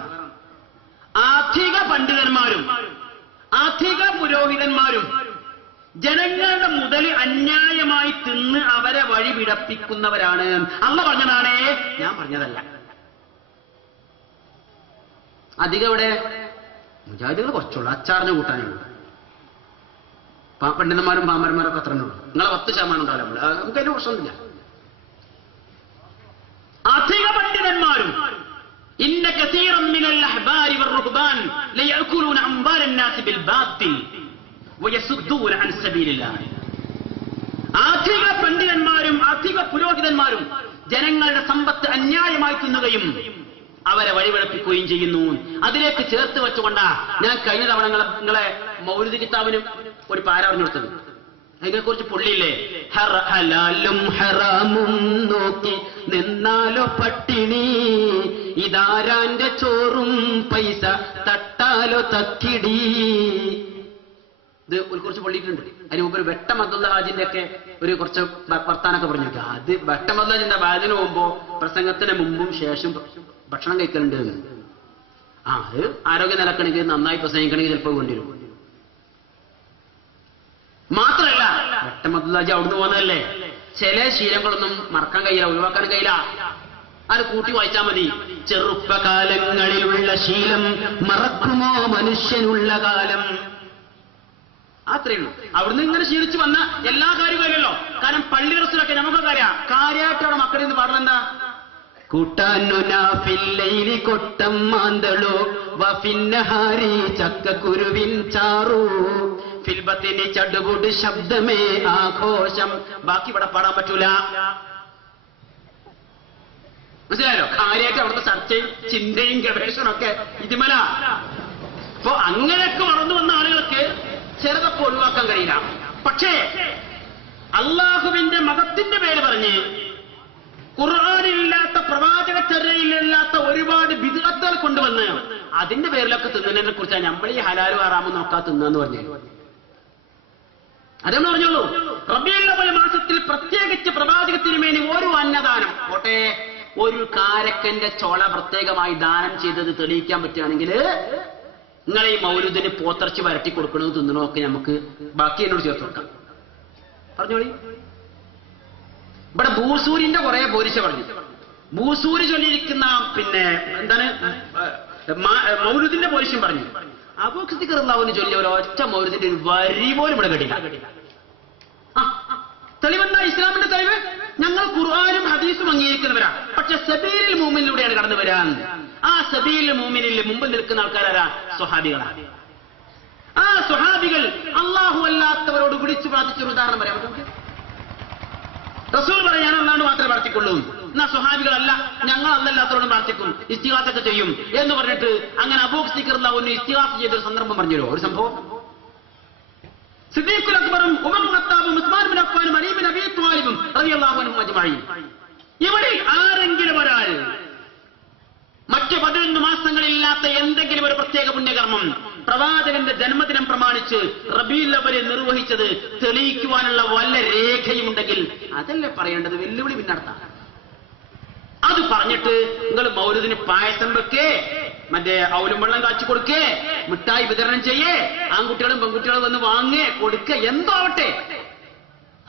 ആധിക പണ്ഡിതന്മാരും ആധിക പുരോഹിതന്മാരും ജനങ്ങളുടെ മുതൽ അന്യായമായി തിന്ന് അവരെ വഴി വിടപ്പിക്കുന്നവരാണ്. അല്ലാഹു പറഞ്ഞതാണേ, ഞാൻ പറഞ്ഞതല്ല. അധികം ഇവിടെ മുജാഹിദുകൾ കുറച്ചുള്ളൂ, അച്ചാറിന് കൂട്ടാനുള്ളൂ. പണ്ഡിതന്മാരും പാമരന്മാരൊക്കെ അത്രേ ഉള്ളൂ. നിങ്ങളെ 10% ഉണ്ടാവില്ല. നമുക്ക് അതിന് പ്രശ്നമൊന്നുമില്ല. അധിക പണ്ഡിതന്മാരും ഇന്ന കസീറൻ മിനൽ അഹ്ബാരി വർ-റുഹ്ബാൻ ലയഅകുലൂന അംബാലൻ നാസി ബിൽ ബാത്തിൽ വയസുദ്ദൂന അൻ സബീലില്ലാഹ്. അധിക പണ്ഡിതന്മാരും അധിക പുരോഹിതന്മാരും ജനങ്ങളുടെ സമ്പത്ത് അന്യായമായി തിന്നുകയും അവരെ വഴിപിഴപ്പിക്കുകയും ചെയ്യുന്നു. അതിലേക്ക് ചേർത്ത് വെച്ചുകൊണ്ടാ ഞാൻ കഴിഞ്ഞ തവണ നിങ്ങളെ മൗലിദ് കിതാബിന് ഒരു പാര പറഞ്ഞു കൊടുത്തത്. അതിനെക്കുറിച്ച് പുള്ളിയില്ലേ, ഹലാലും ഹറാമും നോക്കി നിന്നാലോ പട്ടിണി, ഇതാരാന്റെ ചോറും പൈസ തട്ടാലോ തക്കിടി. ഇത് ഒരു കുറച്ച് പള്ളിയിട്ടുണ്ട്. അതിന് മുമ്പ് ഒരു വെട്ടം അബ്ദുള്ള ഹാജിന്റെ ഒക്കെ ഒരു കുറച്ച് വർത്താനൊക്കെ പറഞ്ഞു. അത് വെട്ടം അബ്ദുള്ള ഹാജിന്റെ ബാദിന് പോകുമ്പോ പ്രസംഗത്തിന് മുമ്പും ശേഷം ഭക്ഷണം കഴിക്കലുണ്ട്. അത് ആരോഗ്യം നിലക്കണമെങ്കിൽ, നന്നായി പ്രസംഗിക്കണമെങ്കിൽ ചിലപ്പോൾ വേണ്ടിവരും. മാത്രമല്ല, വെട്ടമദ്ദാജി അവിടുന്ന് പോകുന്നതല്ലേ, ചില ശീലങ്ങളൊന്നും മറക്കാൻ കഴിയില്ല, ഒഴിവാക്കാൻ കഴിയില്ല. അത് കൂട്ടി വായിച്ചാൽ മതി. ചെറുപ്പകാലങ്ങളിലുള്ള ശീലം മറക്കുമോ മനുഷ്യനുള്ള കാലം. അത്രേ ഉള്ളൂ. അവിടുന്ന് ഇങ്ങനെ ശീലിച്ചു വന്ന എല്ലാ കാര്യങ്ങളിലല്ലോ. കാരണം പള്ളി റസൂലൊക്കെ നമുക്കൊക്കെ അറിയാം. കാര്യമായിട്ട് അവിടെ മക്കളിൽ നിന്ന് പാടുന്നെന്താ? കൂട്ടാനുനാഫില്ലൈലി കൊട്ടം മാന്തളോ വഫിന്നഹാരി ചക്കക്കുരുവിൻ ചാറു ഫിൽബത്തിനി ചടുപുട് ശബ്ദമേ ആഘോഷം. ബാക്കി ഇവിടെ പാടാൻ പറ്റൂല. മനസ്സിലായല്ലോ? കാര്യമായിട്ട് അവിടുത്തെ ചർച്ചയും ചിന്തയും ഗവേഷണവും ഒക്കെ ഇതിമല. അപ്പൊ അങ്ങനെയൊക്കെ വളർന്നു വന്ന ആളുകൾക്ക് ചെറുതൊക്കെ ഒഴിവാക്കാൻ കഴിയില്ല. പക്ഷേ അള്ളാഹുവിന്റെ മതത്തിന്റെ പേര് പറഞ്ഞ് ഖുർആനിലില്ലാത്ത, പ്രവാചകചര്യയിലില്ലാത്ത ഒരുപാട് ബിദ്അത്തുകൾ കൊണ്ടുവന്ന് അതിന്റെ പേരിലൊക്കെ തിന്നുന്നതിനെ കുറിച്ചാണ് നമ്മൾ ഈ ഹലാലും ഹറാമും നോക്കാതെ തിന്നാന്ന് പറഞ്ഞു. അതെന്ന് പറഞ്ഞോളൂ. റബീഉൽ അവ്വൽ മാസത്തിൽ പ്രത്യേകിച്ച് പ്രവാചക തിരുമേനി ഒരു അന്നദാനം പോട്ടെ, ഒരു കാരക്കന്റെ ചോള പ്രത്യേകമായി ദാനം ചെയ്തത് തെളിയിക്കാൻ പറ്റുകയാണെങ്കിൽ നിങ്ങളെ ഈ മൗലൂദിന് പോത്തിറച്ചി വരട്ടി കൊടുക്കണമെന്ന് തിന്നണോ ഒക്കെ നമുക്ക് ബാക്കി എന്നോട് ചേർത്ത് കൊടുക്കാം. പറഞ്ഞോളി. ഇവിടെ ഭൂസൂരിന്റെ കുറെ പോരിശ പറഞ്ഞു. ഭൂസൂര് ചൊല്ലിയിരിക്കുന്ന പിന്നെ എന്താണ് മൗലൂദിന്റെ പോരിശം പറഞ്ഞു. അബൂഖിറില്ലാഹുവിന് ചൊല്ലിയ ഒരു ഒറ്റ മൗലൂദിന്റെ ഒരു വരി പോലും ഇവിടെ കേട്ടില്ല. തെളിവെന്താ? ഇസ്ലാമിന്റെ തെളിവ്, ഞങ്ങൾ ഖുർആനും ഹദീസും അംഗീകരിക്കുന്നവരാ. പക്ഷെ സബീലുൽ മുഅ്മിനിലൂടെയാണ് കടന്നു വരാൻ. ആ സബീലുൽ മുഅ്മിനിൽ മുമ്പിൽ നിൽക്കുന്ന ആൾക്കാരാരാ? സ്വഹാബികളാണ്. ആ സ്വഹാബികൾ അല്ലാഹു അല്ലാത്തവരോട് വിളിച്ചു പ്രാർത്ഥിച്ചൊരു ഉദാഹരണം പറയാൻ പറ്റും. റസൂൽ പറയാൻ ഞാൻ അല്ലാണ്ട് മാത്രമേ പ്രാർത്ഥിക്കുള്ളൂ. എന്നാ സ്വഹാബികളല്ല, ഞങ്ങൾ അല്ലല്ലാത്തവരോടും പ്രാർത്ഥിക്കും, ഇസ്തിഗാസൊക്കെ ചെയ്യും എന്ന് പറഞ്ഞിട്ട് അങ്ങനെ അബൂഖിറില്ലാഹുവിന് ഇസ്തിഗാസ ചെയ്തൊരു സന്ദർഭം പറഞ്ഞുതരോ? ഒരു സംഭവം. സിദ്ദീഖുൽ അക്ബറും ഉമർ ബിൻ ഖത്താബും ഉസ്മാൻ ബിൻ അഫ്ഫാനും അലി ബിൻ അബീ ത്വാലിബും റളിയല്ലാഹു അൻഹും അജ്മഈൻ, ഇവരിൽ ആരെങ്കിലും ഒരാൾ മറ്റ് 11 മാസങ്ങളില്ലാത്ത എന്തെങ്കിലും ഒരു പ്രത്യേക പുണ്യകർമ്മം പ്രവാചകന്റെ ജന്മദിനം പ്രമാണിച്ച് റബീഉൽ അവ്വലിൽ നിർവഹിച്ചത് തെളിയിക്കുവാനുള്ള വല്ല രേഖയുമുണ്ടെങ്കിൽ അതല്ലേ പറയേണ്ടത്. വെല്ലുവിളി പിന്നടത്താം. അത് പറഞ്ഞിട്ട് നിങ്ങൾ മൗലൂദിന് പായസം വെക്കേ, മറ്റേ ഔലും വെള്ളം കാച്ചി കൊടുക്കേ, മിഠായി വിതരണം ചെയ്യേ, ആൺകുട്ടികളും പെൺകുട്ടികളും വന്ന് വാങ്ങേ കൊടുക്ക, എന്തോ ആവട്ടെ.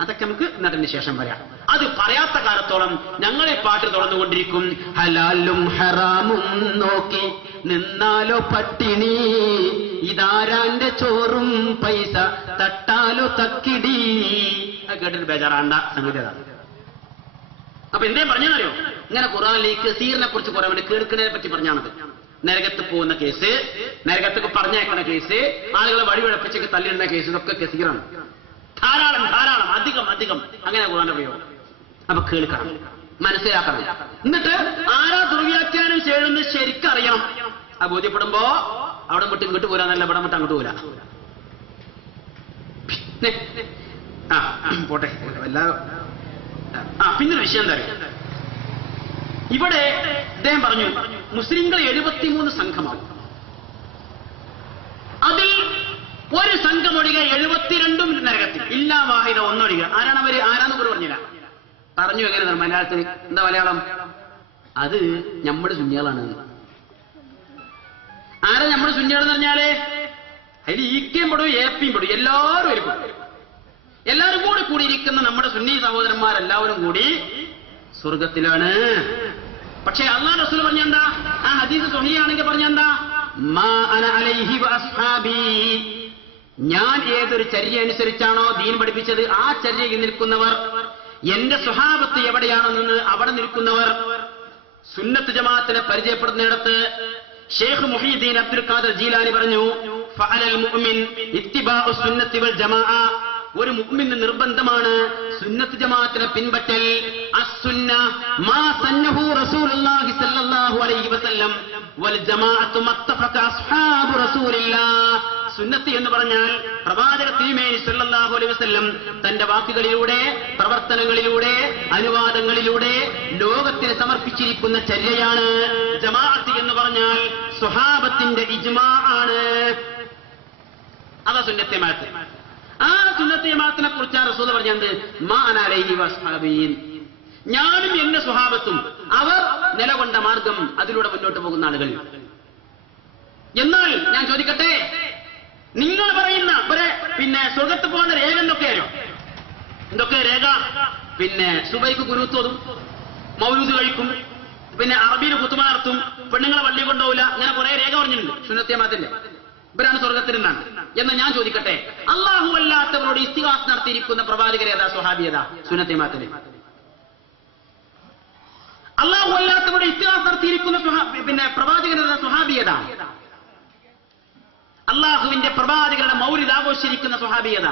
അതൊക്കെ നമുക്ക് ഇന്നതിന് ശേഷം പറയാം. അത് പറയാത്ത കാലത്തോളം ഞങ്ങളെ പാട്ട് തുറന്നുകൊണ്ടിരിക്കും. ഹലാലും ഹറാമും നോക്കി നിന്നാലോ പട്ടിണി, ഇതാരാന്റെ ചോറും പൈസ തട്ടാലോ തക്കിടി. അത് കേട്ടിട്ട് ബേജാറാണ്ട സംഗതി അതാണ്. അപ്പൊ എന്തേ പറഞ്ഞറിയോ, ഇങ്ങനെ ഖുർആനിലേക്ക് കസീറിനെ കുറിച്ച് കുറെ വേണ്ടി കേൾക്കുന്നതിനെ പറ്റി പറഞ്ഞാണത്. നരകത്ത് പോകുന്ന കേസ്, നരകത്തേക്ക് പറഞ്ഞേക്കുന്ന കേസ്, ആളുകളെ വഴിവിഴപ്പിച്ചൊക്കെ തല്ലിടുന്ന കേസ്, ഇതൊക്കെ കസീറാണ്. ധാരാളം ധാരാളം അധികം അധികം അങ്ങനെ ഖുർആന്റെ പ്രയോഗം. അപ്പൊ കേൾക്കണം, മനസ്സിലാക്കണം. എന്നിട്ട് ആരാ ദുർവ്യാഖ്യാനം ചെയ്യുന്നത് ശരിക്കറിയണം. ആ ബോധ്യപ്പെടുമ്പോ അവിടെ വിട്ട് ഇങ്ങോട്ട് പോരാന്നല്ല, ഇവിടെ വിട്ട് അങ്ങോട്ട് പോരാ. പോട്ടെ എല്ലാ പിന്നൊരു വിഷയം എന്താ അറിയാം, ഇവിടെ അദ്ദേഹം പറഞ്ഞു മുസ്ലിങ്ങൾ 73 സംഘമാകും. അതിൽ ഒരു സംഘം ഒഴികെ 72 നരകത്തിൽ, ഇല്ലാ വാഹിദ ഒന്നൊഴികെ. ആരാണവര്, ആരാന്ന് പോലും പറഞ്ഞില്ല. പറഞ്ഞു എങ്ങനെ മലയാളത്തിൽ, എന്താ മലയാളം? അത് നമ്മുടെ സുന്നികളാണ്. ആരാ നമ്മുടെ സുന്നികളെന്ന് പറഞ്ഞാല് അതിൽ ഈക്കയും പെടും ഏപ്പിയും പെടും, എല്ലാവരും വരും. എല്ലാവരും കൂടി കൂടിയിരിക്കുന്ന നമ്മുടെ സുന്നി സഹോദരന്മാരെല്ലാവരും കൂടി സ്വർഗത്തിലാണ്. പക്ഷേ അല്ലാഹു റസൂൽ പറഞ്ഞെന്താ, ആ ഹദീസ് സ്വഹീഹാണെങ്കിൽ പറഞ്ഞെന്താ, മാ അന അലൈഹി വഅസ്ഹാബി, ഞാൻ ഏതൊരു ചര്യ അനുസരിച്ചാണോ ദീൻ പഠിപ്പിച്ചത് ആ ചര്യയിൽ നിൽക്കുന്നവർ, എന്റെ സ്വഹാബത്ത് എവിടെയാണോ നിന്ന് അവിടെ നിൽക്കുന്നവർ. സുന്നത്ത് ജമാഅത്തിനെ പരിചയപ്പെടുന്നിടത്ത് ഷെയ്ഖ് മുഹീദ്ദീൻ അബ്ദുൽ ഖാദിർ ജീലാനി പറഞ്ഞു, ഫഅലൽ മുഅ്മിൻ ഇത്തിബാഉ സുന്നത്തി വൽ ജമാഅ, ഒരു മുഅ്മിന് നിർബന്ധമാണ് സുന്നത്ത് ജമാഅത്തിനെ പിൻപറ്റൽ. അസ്സുന്ന മാ സന്നഹു റസൂലുള്ളാഹി സ്വല്ലല്ലാഹു അലൈഹി വസല്ലം വൽ ജമാഅത്തു മത്തഫഖ അസ്ഹാബു റസൂലില്ലാഹ്. സുന്നത്ത് എന്ന് പറഞ്ഞാൽ പ്രവാചക തിരുമേനി സ്വല്ലല്ലാഹു അലൈഹി വസല്ലം തന്റെ വാക്കുകളിലൂടെ, പ്രവർത്തനങ്ങളിലൂടെ, അനുവാദങ്ങളിലൂടെ ലോകത്തിന് സമർപ്പിച്ചിരിക്കുന്ന ചര്യയാണ്. ജമാഅത്ത് എന്ന് പറഞ്ഞാൽ സ്വഹാബത്തിന്റെ ഇജ്മാ ആണ്. അതാ സുന്നത്തെ ജമാഅത്ത്. ആ സുന്നത്തെ ജമാഅത്തിനെ കുറിച്ചാണ് റസൂൽ പറഞ്ഞത്, മാ അന അലൈഹി വഅസ്ഹാബീൻ, ഞാനും എന്റെ സ്വഹാബത്തും അവർ നിലകൊണ്ട മാർഗം, അതിലൂടെ മുന്നോട്ട് പോകുന്ന ആളുകൾ. എന്നാൽ ഞാൻ ചോദിക്കട്ടെ, നിങ്ങൾ പറയുന്ന പിന്നെ സ്വർഗത്ത് പോകുന്ന രേഖ എന്തൊക്കെയായോ? എന്തൊക്കെ രേഖ? പിന്നെ സുബൈക്ക് കുനൂത്തോതും, മൗലൂദ് കഴിക്കും, പിന്നെ അറബിയിൽ കുത്തുമ നടത്തും, പെണ്ണുങ്ങളെ വള്ളി കൊണ്ടുപോകില്ല, അങ്ങനെ കുറെ രേഖ പറഞ്ഞിട്ടുണ്ട് സുന്നത്തെ ജമാഅത്തിന്റെ. ഇവരാണ് സ്വർഗത്തിൽ നിന്നാണ്. എന്നാൽ ഞാൻ ചോദിക്കട്ടെ, അല്ലാഹു അല്ലാത്തവരോട് ഇസ്തിഗാസ് നടത്തിയിരിക്കുന്ന പ്രവാചകരേതാ, സ്വഹാബിയതാ? സുന്നത്തെ ജമാഅത്തിലെ അല്ലാഹു അല്ലാത്തവരോട് ഇസ്തിഗാസ് നടത്തിയിരിക്കുന്ന പിന്നെ പ്രവാചകരേതാ, സ്വഹാബിയതാ? അള്ളാഹുവിന്റെ പ്രവാചകരുടെ മൗലിദ് ആഘോഷിച്ചിരിക്കുന്ന സ്വഹാബിയത?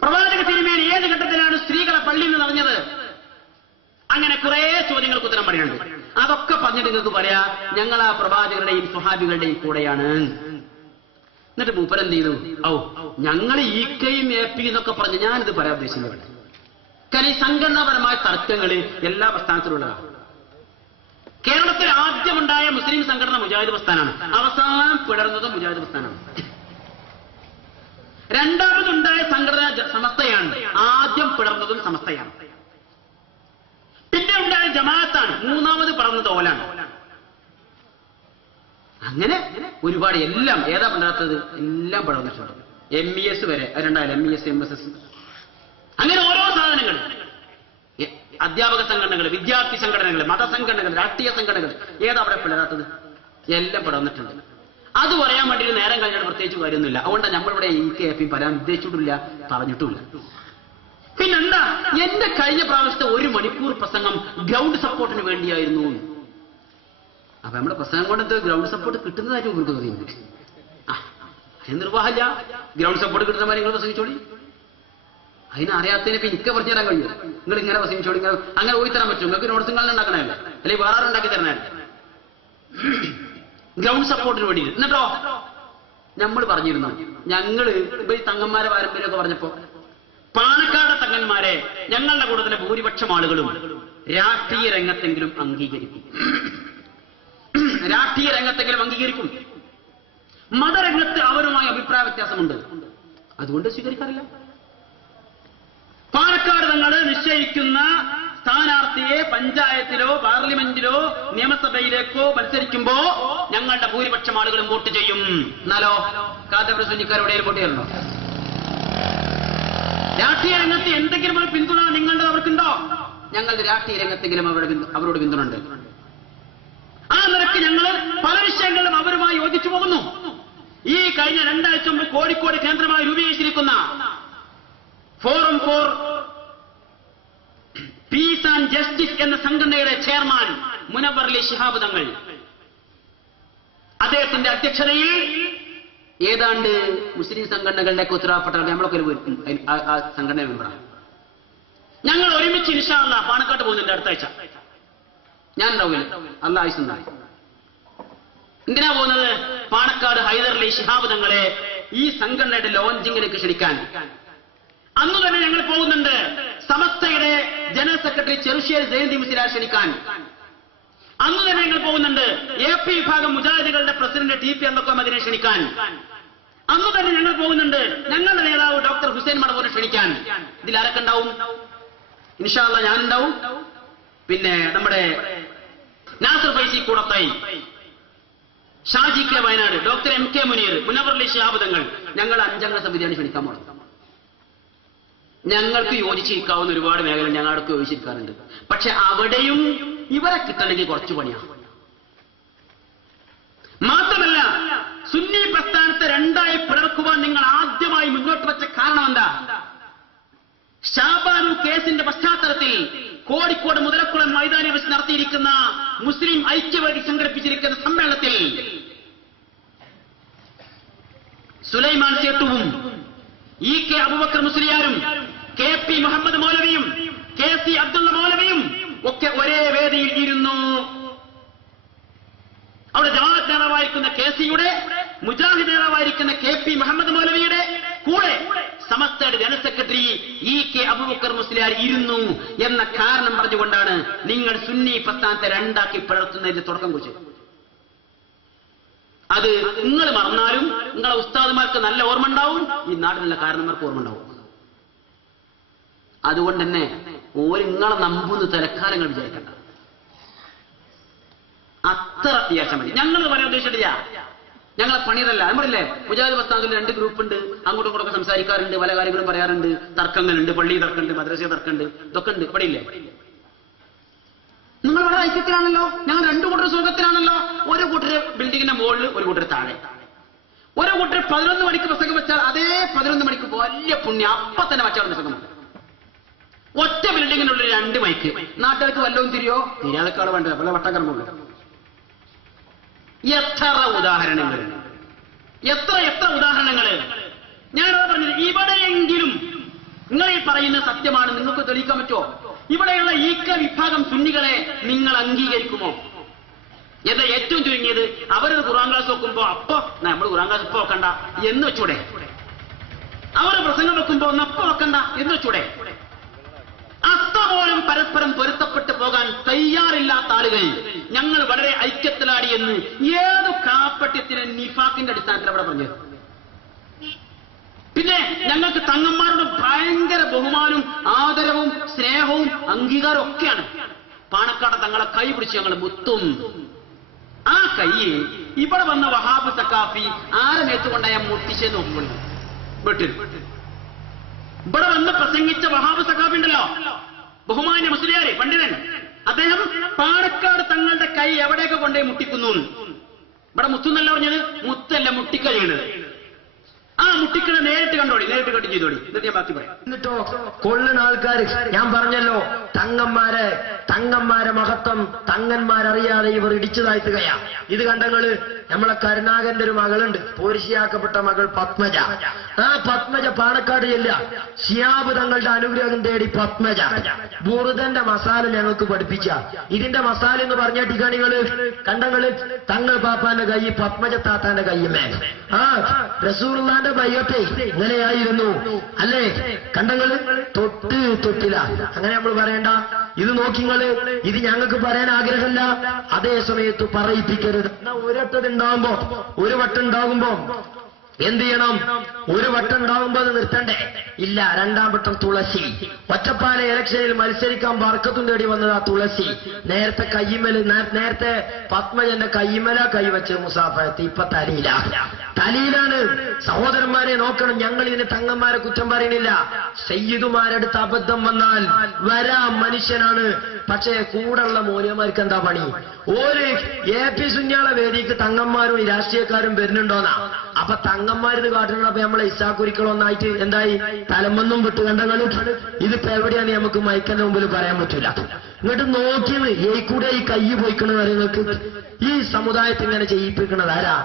പ്രവാചക തിരുമേനി ഏത് ഘട്ടത്തിലാണ് സ്ത്രീകളെ പള്ളിയിൽ നിന്ന് നിറഞ്ഞത്? അങ്ങനെ കുറെ ചോദ്യങ്ങൾക്ക് ഉത്തരം പറയാനുണ്ട്. അതൊക്കെ പറഞ്ഞിട്ട് നിങ്ങൾക്ക് പറയാ, ഞങ്ങൾ ആ പ്രവാചകരുടെയും സ്വഹാബികളുടെയും കൂടെയാണ്. എന്നിട്ട് മൂപ്പരെന്ത് ചെയ്തു? ഞങ്ങൾ ഈക്കയും ഏപ്പിയും എന്നൊക്കെ പറഞ്ഞ് ഞാനിത് പറയാൻ ഉദ്ദേശിക്കുന്നത്. കാരണം ഈ സംഘടനാപരമായ തർക്കങ്ങൾ എല്ലാ പ്രസ്ഥാനത്തിലുള്ളതാണ്. കേരളത്തിൽ ആദ്യമുണ്ടായ മുസ്ലിം സംഘടന മുജാഹിദ് പ്രസ്ഥാനമാണ്. അവസാനം പിളർന്നത് മുജാഹിദ് പ്രസ്ഥാനമാണ്. രണ്ടാമതുണ്ടായ സംഘടന സമസ്തയാണ്. ആദ്യം പിളർന്നതും സമസ്തയാണ്. പിന്നെ ഉണ്ടായ ജമാഅത്താണ്. മൂന്നാമത് പിളർന്നത് ഓലാണ്. അങ്ങനെ ഒരുപാട് എല്ലാം ഏതാ പിളർത്തത്? എല്ലാം പിളർന്നിട്ടുണ്ട്. MES വരെ രണ്ടായാലും MES, MSS, അങ്ങനെ ഓരോ സാധനങ്ങൾ, അധ്യാപക സംഘടനകൾ, വിദ്യാർത്ഥി സംഘടനകൾ, മതസംഘടനകൾ, രാഷ്ട്രീയ സംഘടനകൾ, ഏതാ അവിടെ പിളരാത്തത്? എല്ലാം പിളർന്നിട്ടുണ്ട്. അത് പറയാൻ വേണ്ടി നേരം കഴിഞ്ഞാൽ പ്രത്യേകിച്ച് കാര്യമൊന്നുമില്ല. അതുകൊണ്ടാണ് നമ്മളിവിടെ EKF പറയാൻ ഉദ്ദേശിച്ചിട്ടില്ല, പറഞ്ഞിട്ടുമില്ല. പിന്നെന്താ, എന്റെ കഴിഞ്ഞ പ്രാവശ്യത്തെ 1 മണിക്കൂർ പ്രസംഗം ഗ്രൗണ്ട് സപ്പോർട്ടിന് വേണ്ടിയായിരുന്നു. അപ്പൊ നമ്മുടെ പ്രസംഗം കൊണ്ട് ഗ്രൗണ്ട് സപ്പോർട്ട് കിട്ടുന്നതായിട്ട് ഇവർക്ക് തോന്നിയിട്ടുണ്ട്. അതിന് നിർവാഹമില്ല. ഗ്രൗണ്ട് സപ്പോർട്ട് കിട്ടുന്ന മാതിരി നിങ്ങൾ പ്രസംഗിച്ചോളി. അതിനറിയാത്തതിനെ ഇപ്പൊ എനിക്ക് പറഞ്ഞു തരാൻ കഴിയും. നിങ്ങൾ ഇങ്ങനെ പ്രസംഗിച്ചോളി, അങ്ങനെ പോയി തരാൻ പറ്റും. നിങ്ങൾക്ക് നോട്ട്സ് നിങ്ങൾ ഉണ്ടാക്കണല്ലേ, അല്ലെങ്കിൽ വേറെ ഉണ്ടാക്കി തരണല്ലേ? ഗ്രൗണ്ട് സപ്പോർട്ടിന് വേണ്ടി. എന്നിട്ടോ നമ്മൾ പറഞ്ഞിരുന്നു, ഞങ്ങള് ഇപ്പൊ ഈ തങ്ങന്മാരെ പാരമ്പര്യമൊക്കെ പറഞ്ഞപ്പോ പാണക്കാട് തങ്ങന്മാരെ ഞങ്ങളുടെ കൂട്ടത്തിലെ ഭൂരിപക്ഷം ആളുകളും രാഷ്ട്രീയ രംഗത്തെങ്കിലും അംഗീകരിക്കും. രാഷ്ട്രീയ രംഗത്തെങ്കിലും അംഗീകരിക്കും. മതരംഗത്ത് അവരുമായി അഭിപ്രായ വ്യത്യാസമുണ്ട്, അതുകൊണ്ട് സ്വീകരിക്കാറില്ല. പാലക്കാട് തങ്ങൾ നിശ്ചയിക്കുന്ന സ്ഥാനാർത്ഥിയെ പഞ്ചായത്തിലോ പാർലമെന്റിലോ നിയമസഭയിലേക്കോ മത്സരിക്കുമ്പോ ഞങ്ങളുടെ ഭൂരിപക്ഷം ആളുകളും വോട്ട് ചെയ്യും. എന്നാലോ കാന്തപുരം സുന്നിക്കാരോടെ വോട്ട് ചെയ്യണോ? രാഷ്ട്രീയ രംഗത്ത് എന്തെങ്കിലും ഒരു പിന്തുണ നിങ്ങളുടെ അവർക്കുണ്ടോ? ഞങ്ങളുടെ രാഷ്ട്രീയ രംഗത്തെങ്കിലും അവരോട് പിന്തുണ ഉണ്ട്. ആ നിരക്ക് ഞങ്ങൾ പല വിഷയങ്ങളിലും അവരുമായി യോജിച്ചു പോകുന്നു. ഈ കഴിഞ്ഞ 2 ആഴ്ച മുമ്പ് കോഴിക്കോട് കേന്ദ്രമായി രൂപീകരിച്ചിരിക്കുന്ന forum for peace and justice എന്ന സംഘടനയുടെ ചെയർമാൻ മുനവ്വർ അലി ശിഹാബ് തങ്ങൾ, അദ്ദേഹത്തിന്റെ അധ്യക്ഷതയിൽ ഏതാണ്ട് മുസ്ലിം സംഘടനകളുടെ ഉത്തരവാദപ്പെട്ട നമ്മളൊക്കെ ആ സംഘടന മെമ്പറാണ്. ഞങ്ങൾ ഒരുമിച്ച് ഇൻഷാ അല്ലാഹ് പാണക്കാട്ട് പോകുന്നുണ്ട് അടുത്ത ആഴ്ച. ഞാൻ ഉണ്ടാവില്ല, അല്ലാഹ് ആയുസ്സുണ്ടായി. എന്തിനാ പോകുന്നത്? പാണക്കാട് ഹൈദർ അലി ശിഹാബ് തങ്ങളെ ഈ സംഘടനയുടെ ലോഞ്ചിങ്ങിലേക്ക് ക്ഷണിക്കാൻ. അന്ന് തന്നെ ഞങ്ങൾ പോകുന്നുണ്ട് സമസ്തയുടെ ജനറൽ സെക്രട്ടറി ചെറുശ്ശേരി ജയന്തി മുസ്ലിയാർ ക്ഷണിക്കാൻ. അന്ന് തന്നെ ഞങ്ങൾ പോകുന്നുണ്ട് AP വിഭാഗം മുജാഹിദുകളുടെ പ്രസിഡന്റ് TP അബ്ദുൽ ക്ഷണിക്കാൻ. അന്ന് തന്നെ ഞങ്ങൾ പോകുന്നുണ്ട് ഞങ്ങളുടെ നേതാവ് ഡോക്ടർ ഹുസൈൻ മടവൂരിനെ ക്ഷണിക്കാൻ. ഇതിൽ ആരൊക്കെ ഉണ്ടാവും? ഇൻഷാ അല്ലാഹ് ഞാനുണ്ടാവും, പിന്നെ നമ്മുടെ Nasar Faizy Koodathayi, Shaji K Wayanad, doctor MK Muneer, Munavvar Ali Shihab Thangal. ഞങ്ങൾ 5 അംഗ സമിതിയാണ് ക്ഷണിക്കാൻ പോകുന്നത്. ഞങ്ങൾക്ക് യോജിച്ചിരിക്കാവുന്ന ഒരുപാട് മേഖല ഞങ്ങളൊക്കെ യോജിച്ചിരിക്കാറുണ്ട്. പക്ഷെ അവിടെയും ഇവരെ കിട്ടണമെങ്കിൽ കുറച്ച് പണിയാണ്. മാത്രമല്ല സുന്നി പ്രസ്ഥാനത്തെ 2ആയി പിളർക്കുവാൻ നിങ്ങൾ ആദ്യമായി മുന്നോട്ട് വെച്ച കാരണം എന്താ? ഷാബാനു കേസിന്റെ പശ്ചാത്തലത്തിൽ കോഴിക്കോട് മുതലക്കുളം മൈതാനി വെച്ച് നടത്തിയിരിക്കുന്ന മുസ്ലിം ഐക്യവേദി സംഘടിപ്പിച്ചിരിക്കുന്ന സമ്മേളനത്തിൽ Sulaiman സേട്ടുവും EK Abubakar മുസ്ലിയാരും KP Muhammad മൗലവിയും KC Abdulla മൗലവിയും ഒക്കെ ഒരേ വേദിയിൽ ഇരുന്നു. അവിടെ ജമാഅത്ത് നേതാവായിരിക്കുന്ന KCയുടെ, മുജാഹിദ് നേതാവായിരിക്കുന്ന KP മുഹമ്മദ് മൗലവിയുടെ കൂടെ സമസ്തയുടെ general secretary EK Abubakar Musliyar ഇരുന്നു എന്ന കാരണം പറഞ്ഞുകൊണ്ടാണ് നിങ്ങൾ സുന്നി പ്രസ്ഥാനത്തെ 2ആക്കി പിളർത്തുന്നതിന്റെ തുടക്കം കുറിച്ചത്. അത് നിങ്ങൾ മറന്നാലും നിങ്ങളെ ഉസ്താദുമാർക്ക് നല്ല ഓർമ്മ ഉണ്ടാവും, ഈ നാട്ടിലുള്ള കാരണന്മാർക്ക് ഓർമ്മ ഉണ്ടാവും. അതുകൊണ്ട് തന്നെ നിങ്ങളെ നമ്പൂന്ന് തലക്കാലങ്ങൾ വിചാരിക്കണ്ട, അത്ര അത്യാവശ്യം മതി. ഞങ്ങൾ പറയാൻ ഉദ്ദേശിച്ചിട്ടില്ല, ഞങ്ങളെ പണിയതല്ല. നമ്മളില്ലേ മുജാഹിദ് പ്രസ്ഥാനത്തിൽ 2 ഗ്രൂപ്പ് ഉണ്ട്, അങ്ങോട്ടും ഇങ്ങോട്ടൊക്കെ സംസാരിക്കാറുണ്ട്, പല കാര്യങ്ങളും പറയാറുണ്ട്, തർക്കങ്ങളുണ്ട്, പള്ളി തർക്കമുണ്ട്, മദ്രസ തർക്കമുണ്ട്, ഇതൊക്കെ ഉണ്ട്. ഇവിടെ ഇല്ലേ? നിങ്ങൾ വളരെ ഐക്യത്തിലാണല്ലോ, ഞങ്ങൾ 2 കൂട്ടർ സുഖത്തിലാണല്ലോ. ഒരു കൂട്ടര് ബിൽഡിങ്ങിന്റെ മുകളിൽ, ഒരു കൂട്ടർ താഴെ. ഒരു കൂട്ടർ 11 മണിക്ക് പ്രസംഗം വെച്ചാൽ അതേ 11 മണിക്ക് വലിയ പുണ്യം അപ്പൊ തന്നെ വച്ചാൽ പ്രസംഗം. ഒറ്റ ബിൽഡിങ്ങിനുള്ളിൽ 2 മൈക്ക്. നാട്ടുകാർക്ക് വല്ലതും തിരിയോ? തിരിയാതെക്കാൾ വേണ്ട, പല വട്ടക്കർമ്മമുണ്ട്. എത്ര ഉദാഹരണങ്ങൾ, എത്ര ഉദാഹരണങ്ങൾ. ഞാനത് പറഞ്ഞത്, ഇവിടെയെങ്കിലും നിങ്ങൾ ഈ പറയുന്നത് സത്യമാണ്, നിങ്ങൾക്ക് തെളിയിക്കാൻ പറ്റുമോ? ഇവിടെയുള്ള EK വിഭാഗം സുന്നികളെ നിങ്ങൾ അംഗീകരിക്കുമോ? എന്താ ഏറ്റവും ചുരുങ്ങിയത് അവരൊരു ഖുർആൻ ക്ലാസ് വെക്കുമ്പോ അപ്പൊ നമ്മൾ ഖുർആൻ ക്ലാസ് ഇപ്പൊ വെക്കണ്ട എന്ന് വെച്ചൂടെ? അവർ പ്രസംഗം വെക്കുമ്പോ ഒന്നപ്പൊ വെക്കണ്ട എന്ന് വെച്ചൂടെ? അത്രപോലും പരസ്പരം പൊരുത്തപ്പെട്ടു പോകാൻ തയ്യാറില്ലാത്ത ആളുകൾ ഞങ്ങൾ വളരെ ഐക്യത്തിലാടി എന്ന് ഏത് കാപ്പട്യത്തിന് നിഫാക്കിന്റെ അടിസ്ഥാനത്തിൽ അവിടെ പറഞ്ഞത്? പിന്നെ ഞങ്ങൾക്ക് തങ്ങന്മാരുടെ ഭയങ്കര ബഹുമാനവും ആദരവും സ്നേഹവും അംഗീകാരവും ഒക്കെയാണ്. പാണക്കാട് തങ്ങളെ കൈ പിടിച്ച് ഞങ്ങൾ മുത്തും. ആ കൈ ഇവിടെ വന്ന വഹാബ് സക്കാഫി ആരെ മേത്തുകൊണ്ടായ മുട്ടിച്ചേ നോക്കിക്കൊണ്ട് വീട്ടിൽ ഇവിടെ വന്ന് പ്രസംഗിച്ച വഹാബ് സക്കാഫി ഉണ്ടല്ലോ, ബഹുമാന്യ മുസ്ലിയാരെ പണ്ഡിതൻ, അദ്ദേഹം പാണക്കാട് തങ്ങളുടെ കൈ എവിടെയൊക്കെ കൊണ്ടേ മുട്ടിക്കുന്നു. ഇവിടെ മുത്തുന്നല്ല പറഞ്ഞത്, മുത്തല്ല മുട്ടിക്കഴിയുന്നത്. ആ മുട്ടിക്കണ നേരിട്ട് കണ്ടോടി, നേരിട്ട് കട്ട് ചെയ്തോടി. എന്നിട്ട് ഞാൻ ബാക്കി പറയാം. എന്നിട്ടോ കൊള്ളുന്ന ആൾക്കാർ, ഞാൻ പറഞ്ഞല്ലോ തങ്ങന്മാരെ മഹത്വം തങ്ങന്മാരറിയാതെ ഇവർ ഇടിച്ചു താഴ്ത്തുകയാ. ഇത് കണ്ടങ്ങള് നമ്മളെ കരുണാകരന്റെ ഒരു മകളുണ്ട്, പോരിശിയാക്കപ്പെട്ട മകൾ പത്മജ. ആ പത്മജ പാണക്കാട് ചെല്ല, ശിഹാബ് തങ്ങളുടെ അനുഗ്രഹം തേടി പത്മജ ബുറുദന്റെ മസാല ഞങ്ങൾക്ക് പഠിപ്പിച്ച. ഇതിന്റെ മസാല എന്ന് പറഞ്ഞിട്ട് നിങ്ങള് കണ്ടങ്ങള് തങ്ങൾ പാപ്പാന്റെ കൈ പത്മജ താത്താന്റെ കയ്യുമേ. ആ റസൂലുള്ളാന്റെ ബയ്യത്തെ ഇങ്ങനെയായിരുന്നു അല്ലേ? കണ്ടങ്ങള് തൊട്ടില്ല, അങ്ങനെ നമ്മൾ പറയണ്ട. ഇത് നോക്കിങ്ങള്, ഇത് ഞങ്ങൾക്ക് പറയാൻ ആഗ്രഹമില്ല, അതേ സമയത്ത് പറയിപ്പിക്കരുത്. ഒരു വട്ടം ഉണ്ടാകുമ്പോ എന്ത് ചെയ്യണം? ഒരു വട്ടം ഉണ്ടാകുമ്പോ അത് നിർത്തണ്ടേ? ഇല്ല. രണ്ടാം വട്ടം തുളസി. ഒറ്റപ്പാല ഇലക്ഷനിൽ മത്സരിക്കാൻ ബർക്കത്തും തേടി വന്നത് ആ തുളസി. നേരത്തെ പത്മജന്റെ കയ്യിമല കൈവച്ച് മുസാഫത്ത്, ഇപ്പൊ തലയിലാണ്. സഹോദരന്മാരെ നോക്കണം, ഞങ്ങൾ ഇതിന് തങ്ങന്മാരെ കുറ്റം പറയുന്നില്ല. സയ്യിദുമാരടുത്ത് അബദ്ധം വന്നാൽ വരാം, മനുഷ്യനാണ്. പക്ഷേ കൂടെയുള്ള മൂല്യന്മാർക്ക് എന്താ പണി? ഒരു AP സുന്യാളെ വേദിക്ക് തങ്ങന്മാരും രാഷ്ട്രീയക്കാരും വരുന്നുണ്ടോന്നാ. അപ്പൊ തങ്ങന്മാരിത് കാട്ടുന്നപ്പോ നമ്മളെ ഇസാക്കുരിക്കളൊന്നായിട്ട് എന്തായി? തലമൊന്നും വിട്ട് കണ്ടങ്ങളും. ഇതിപ്പോ എവിടെയാണ് നമുക്ക് മൈക്കന്റെ മുമ്പിൽ പറയാൻ പറ്റൂല. ഇങ്ങോട്ട് നോക്കിയത് ഈ കൂടെ ഈ കൈ പോയിക്കണെന്ന് പറയുന്നവർക്ക് ഈ സമുദായത്തെ ഇങ്ങനെ ചെയ്യിപ്പിക്കണത് ആരാ?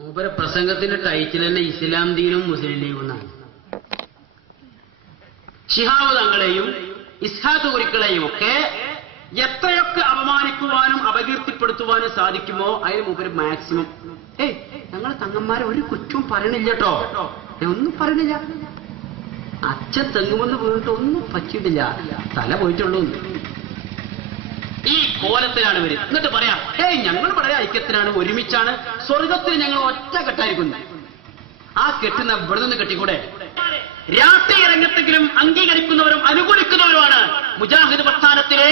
മൂപ്പര പ്രസംഗത്തിന്റെ ടൈറ്റിൽ തന്നെ ഇസ്ലാം ദീനും മുസ്ലിം ലീഗും എന്നാണ്. ശിഹാബ് തങ്ങളെയും ഇസ്ഹാഖ് കുരിക്കളെയും ഒക്കെ എത്രയൊക്കെ അപമാനിക്കുവാനും അപകീർത്തിപ്പെടുത്തുവാനും സാധിക്കുമോ അതിന് മൂപ്പര് മാക്സിമം. ഞങ്ങൾ തങ്ങന്മാരെ ഒരു കുറ്റവും പറയണില്ല കേട്ടോ, ഒന്നും പറയണില്ല. അച്ഛൻ തെങ്ങുമെന്ന് വീണിട്ട് ഒന്നും പറ്റിയിട്ടില്ല, തല പോയിട്ടുള്ളൂ. ഈ കോലത്തിലാണ് ഇവര്. എന്നിട്ട് പറയാം, ഞങ്ങൾ വളരെ ഐക്യത്തിനാണ്, ഒരുമിച്ചാണ്, സ്വർഗത്തിൽ ഞങ്ങൾ ഒറ്റക്കെട്ടായിരിക്കുന്നു. ആ കെട്ടുന്ന ഇവിടെ നിന്ന് കെട്ടിക്കൂടെ? രാഷ്ട്രീയ രംഗത്തെങ്കിലും അംഗീകരിക്കുന്നവരും അനുകൂലിക്കുന്നവരുമാണ് മുജാഹിദ് പ്രസ്ഥാനത്തിലെ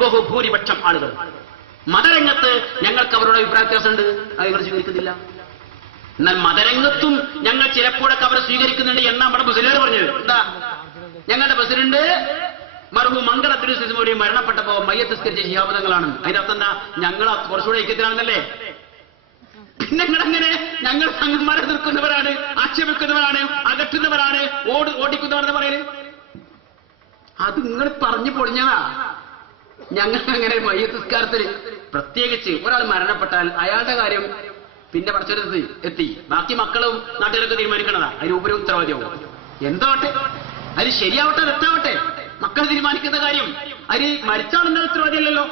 ബഹുഭൂരിപക്ഷം ആളുകൾ. മതരംഗത്ത് ഞങ്ങൾക്ക് അവരുടെ അഭിപ്രായ വ്യത്യാസമുണ്ട്, അവർ സ്വീകരിക്കുന്നില്ല. എന്നാൽ മതരംഗത്തും ഞങ്ങൾ ചിലപ്പോഴൊക്കെ അവരെ സ്വീകരിക്കുന്നുണ്ട് എന്നാ നമ്മുടെ മുസ്ലിംകൾ പറഞ്ഞത്. എന്താ? ഞങ്ങളുടെ പ്രസിഡന്റ് മർഹൂം മംഗളത്തിന് സിസ്മോലി മരണപ്പെട്ടപ്പോ മയ്യത്തസ്കരിച്ച ശിഹാബദങ്ങളാണ്. അതിന്റെ അർത്ഥം എന്താ? ഞങ്ങൾ കുറച്ചുകൂടെ ഐക്യത്തിലാണെന്നല്ലേ? പിന്നെ നിങ്ങളെങ്ങനെ ഞങ്ങൾ സംഘന്മാരെ എതിർക്കുന്നവരാണ്, ആക്ഷേപിക്കുന്നവരാണ്, അകറ്റുന്നവരാണ്, ഓടിക്കുന്നവരെന്ന് പറയല്? അത് നിങ്ങൾ പറഞ്ഞു പൊളിഞ്ഞതാ. ഞങ്ങൾക്ക് അങ്ങനെ മയ്യത്തസ്കാരത്തിൽ പ്രത്യേകിച്ച് ഒരാൾ മരണപ്പെട്ടാൽ അയാളുടെ കാര്യം പിന്നെ പടച്ചെടുത്ത് എത്തി ബാക്കി മക്കളും നാട്ടുകാരൊക്കെ തീരുമാനിക്കണതാ. അതിന് ഉപരി ഉത്തരവാദിയാവും. എന്തോട്ടെ, അത് ശരിയാവട്ടെ തെറ്റാവട്ടെ, മക്കൾ തീരുമാനിക്കുന്ന കാര്യം. അതിന് മരിച്ചാണെന്ന ഉത്തരവാദിയല്ലല്ലോ.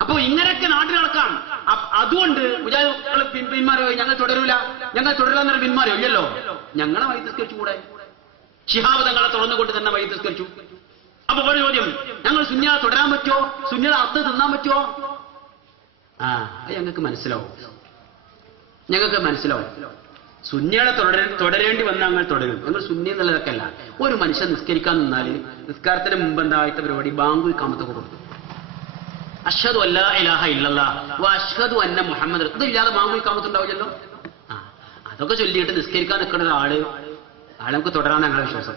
അപ്പോ ഇങ്ങനെയൊക്കെ നാട്ടിൽ നടക്കാം. അതുകൊണ്ട് മുജാഹിദ് പിന്മാരോ? ഞങ്ങൾ തുടരൂല, ഞങ്ങൾ തുടരാന്നൊരു പിന്മാരോ? ഇല്ലല്ലോ. ഞങ്ങളെ വൈദ്യസ്കരിച്ചു കൂടെ? ശിഹാബ് തങ്ങളെ തുറന്നുകൊണ്ട് തന്നെ വൈദ്യസ്കരിച്ചു. അപ്പൊ ഒരു ചോദ്യം, ഞങ്ങൾ സുന്നിയെ തുടരാൻ പറ്റുമോ? സുന്നിയുടെ അർത്ഥം തിന്നാൻ പറ്റുമോ? അത് ഞങ്ങൾക്ക് മനസ്സിലാവും, ഞങ്ങൾക്ക് മനസ്സിലാവും. സുന്നികളെ തുടരേണ്ടി വന്നാൽ ഞങ്ങൾ തുടരും. ഞങ്ങൾ സുന്നി എന്നുള്ളതൊക്കെ അല്ല. ഒരു മനുഷ്യൻ നിസ്കരിക്കാൻ നിന്നാല് നിസ്കാരത്തിന് മുമ്പ് എന്തായിട്ട് പരിപാടി? ബാങ്കു കാമത്തൊക്കെ കൊടുക്കും. അഷ്ഹദു അല്ലാ ഇലാഹ ഇല്ലല്ലാഹ് വ അഷ്ഹദു അന്ന മുഹമ്മദ്. ഇതില്ലാതെ ബാങ്കു കാമത്തുണ്ടാവില്ലല്ലോ. അതൊക്കെ ചൊല്ലിയിട്ട് നിസ്കരിക്കാൻ നിൽക്കുന്ന ഒരാളെ നമുക്ക് തുടരാൻ ഞങ്ങളുടെ വിശ്വാസം.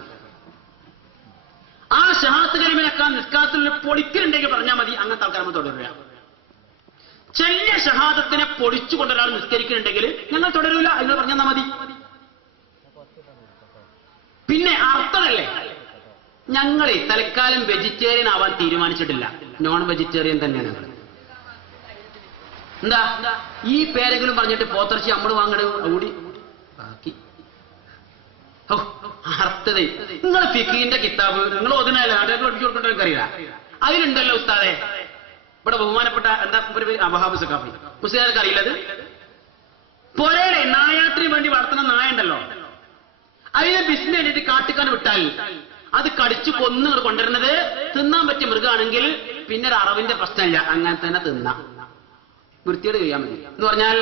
ആ ഷഹാദത്ത് കലിമനൊക്കെ നിസ്കാരത്തിൽ പൊളിക്കലുണ്ടെങ്കിൽ പറഞ്ഞാൽ മതി, അങ്ങനത്തെ ആൾക്കാർ നമ്മൾ തുടരുക. ചെല്ലിയ ഷഹാദത്തിനെ പൊളിച്ചുകൊണ്ട് ഒരാൾ നിസ്കരിക്കുന്നുണ്ടെങ്കിൽ ഞങ്ങൾ തുടരൂല എന്ന് പറഞ്ഞാൽ മതി. പിന്നെ അർത്ഥമല്ലേ? ഞങ്ങൾ തൽക്കാലം വെജിറ്റേറിയൻ ആവാൻ തീരുമാനിച്ചിട്ടില്ല, നോൺ വെജിറ്റേറിയൻ തന്നെയാണ് ഞങ്ങൾ. എന്താ ഈ പേരെങ്കിലും പറഞ്ഞിട്ട് പോത്തിറച്ചി നമ്മൾ വാങ്ങണത് കൂടി ബാക്കി. അർത്ഥത നിങ്ങൾ ഫിഖിന്റെ കിതാബ് നിങ്ങൾ ഓതുന്നതല്ല, നാട്ടുകാർക്ക് പഠിച്ചു കൊടുക്കേണ്ട എനിക്കറിയില്ല. അതിലുണ്ടല്ലോ ഉസ്താദെ, ഇവിടെ ബഹുമാനപ്പെട്ട എന്താ വഹാബ് സഖാഫി, മുസ്ലിംകാർക്ക് അറിയില്ലത്. പൊരയുടെ നായാട്ടിന് വേണ്ടി വളർത്തുന്ന നായ ഉണ്ടല്ലോ, അതിനെ ബിസ്മി വേണ്ടിയിട്ട് കാട്ടിക്കാൻ വിട്ടാൽ അത് കടിച്ചു കൊന്നു കൊണ്ടുവരുന്നത് തിന്നാൻ പറ്റിയ മൃഗമാണെങ്കിൽ പിന്നെ ഒരു അറവിന്റെ പ്രശ്നമില്ല, അങ്ങനെ തന്നെ തിന്നാം, വൃത്തിയോട് കഴിയാൻ മതി. എന്ന് പറഞ്ഞാൽ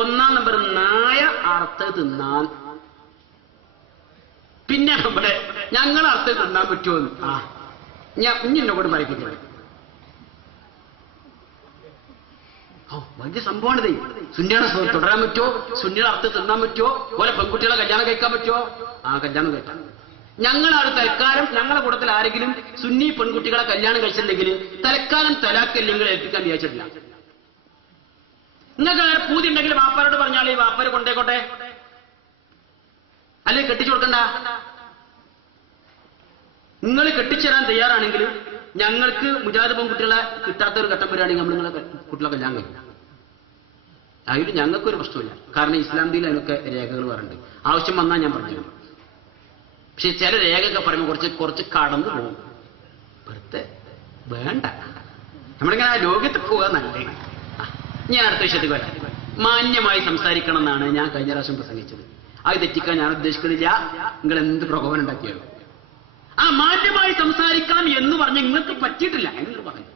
1-ാം നമ്പർ നായ അറുത്ത് തിന്നാൻ. പിന്നെ നമ്മുടെ ഞങ്ങൾ അറുത്ത് തിന്നാൻ പറ്റുമോ? ഞാൻ കുഞ്ഞിനെ കൂടെ പറയിപ്പിക്കുന്നത് വലിയ സംഭവമാണിത്. സുന്നിയുടെ തുടരാൻ പറ്റുമോ? സുന്നിയുടെ അർത്ഥം തിന്നാൻ പറ്റുമോ? പോലെ പെൺകുട്ടികളെ കല്യാണം കഴിക്കാൻ പറ്റുമോ? കല്യാണം കഴിക്കാം. ഞങ്ങളാണ് തൽക്കാലം ഞങ്ങളുടെ കൂട്ടത്തിൽ ആരെങ്കിലും സുന്നി പെൺകുട്ടികളെ കല്യാണം കഴിച്ചിട്ടുണ്ടെങ്കിൽ തൽക്കാലം തലാക്കല്ലെങ്കിൽ ഏൽപ്പിക്കാൻ വിചാരിച്ചിട്ടില്ല. നിങ്ങൾക്ക് അങ്ങനെ പൂതി ഉണ്ടെങ്കിൽ വാപ്പാരോട് പറഞ്ഞാൽ ഈ വാപ്പാര് കൊണ്ടേക്കോട്ടെ, അല്ലെങ്കിൽ കെട്ടിച്ചു കൊടുക്കണ്ട. നിങ്ങൾ കെട്ടിച്ചേരാൻ തയ്യാറാണെങ്കിൽ ഞങ്ങൾക്ക് മുജാഹിദ് പെൺകുട്ടികളെ കിട്ടാത്ത ഒരു ഘട്ടം വരികയാണെങ്കിൽ നമ്മൾ നിങ്ങളെ കുട്ടികളെ കല്യാണം കഴിക്കും. അതിൽ ഞങ്ങൾക്കൊരു പ്രശ്നമില്ല. കാരണം ഇസ്ലാം ദീനിൽ അതിനൊക്കെ രേഖകൾ പറയുന്നുണ്ട്. ആവശ്യം വന്നാൽ ഞാൻ പറഞ്ഞു. പക്ഷെ ചില രേഖയൊക്കെ പറയുമ്പോൾ കുറച്ച് കടന്നു പോകും. വെറുതെ വേണ്ട, നമ്മളിങ്ങനെ ആ ലോകത്ത് പോകാൻ നല്ലത്. ഞാൻ അടുത്ത വിഷയത്തിൽ വരാം. മാന്യമായി സംസാരിക്കണം എന്നാണ് ഞാൻ കഴിഞ്ഞ പ്രാവശ്യം പ്രസംഗിച്ചത്. അത് തെറ്റിക്കാൻ ഞാൻ ഉദ്ദേശിക്കുന്നില്ല. നിങ്ങൾ എന്ത് പ്രകോപനം ഉണ്ടാക്കിയാലും ആ മാന്യമായി സംസാരിക്കാം എന്ന് പറഞ്ഞ് നിങ്ങൾക്ക് പറ്റിയിട്ടില്ല എന്ന് പറഞ്ഞു.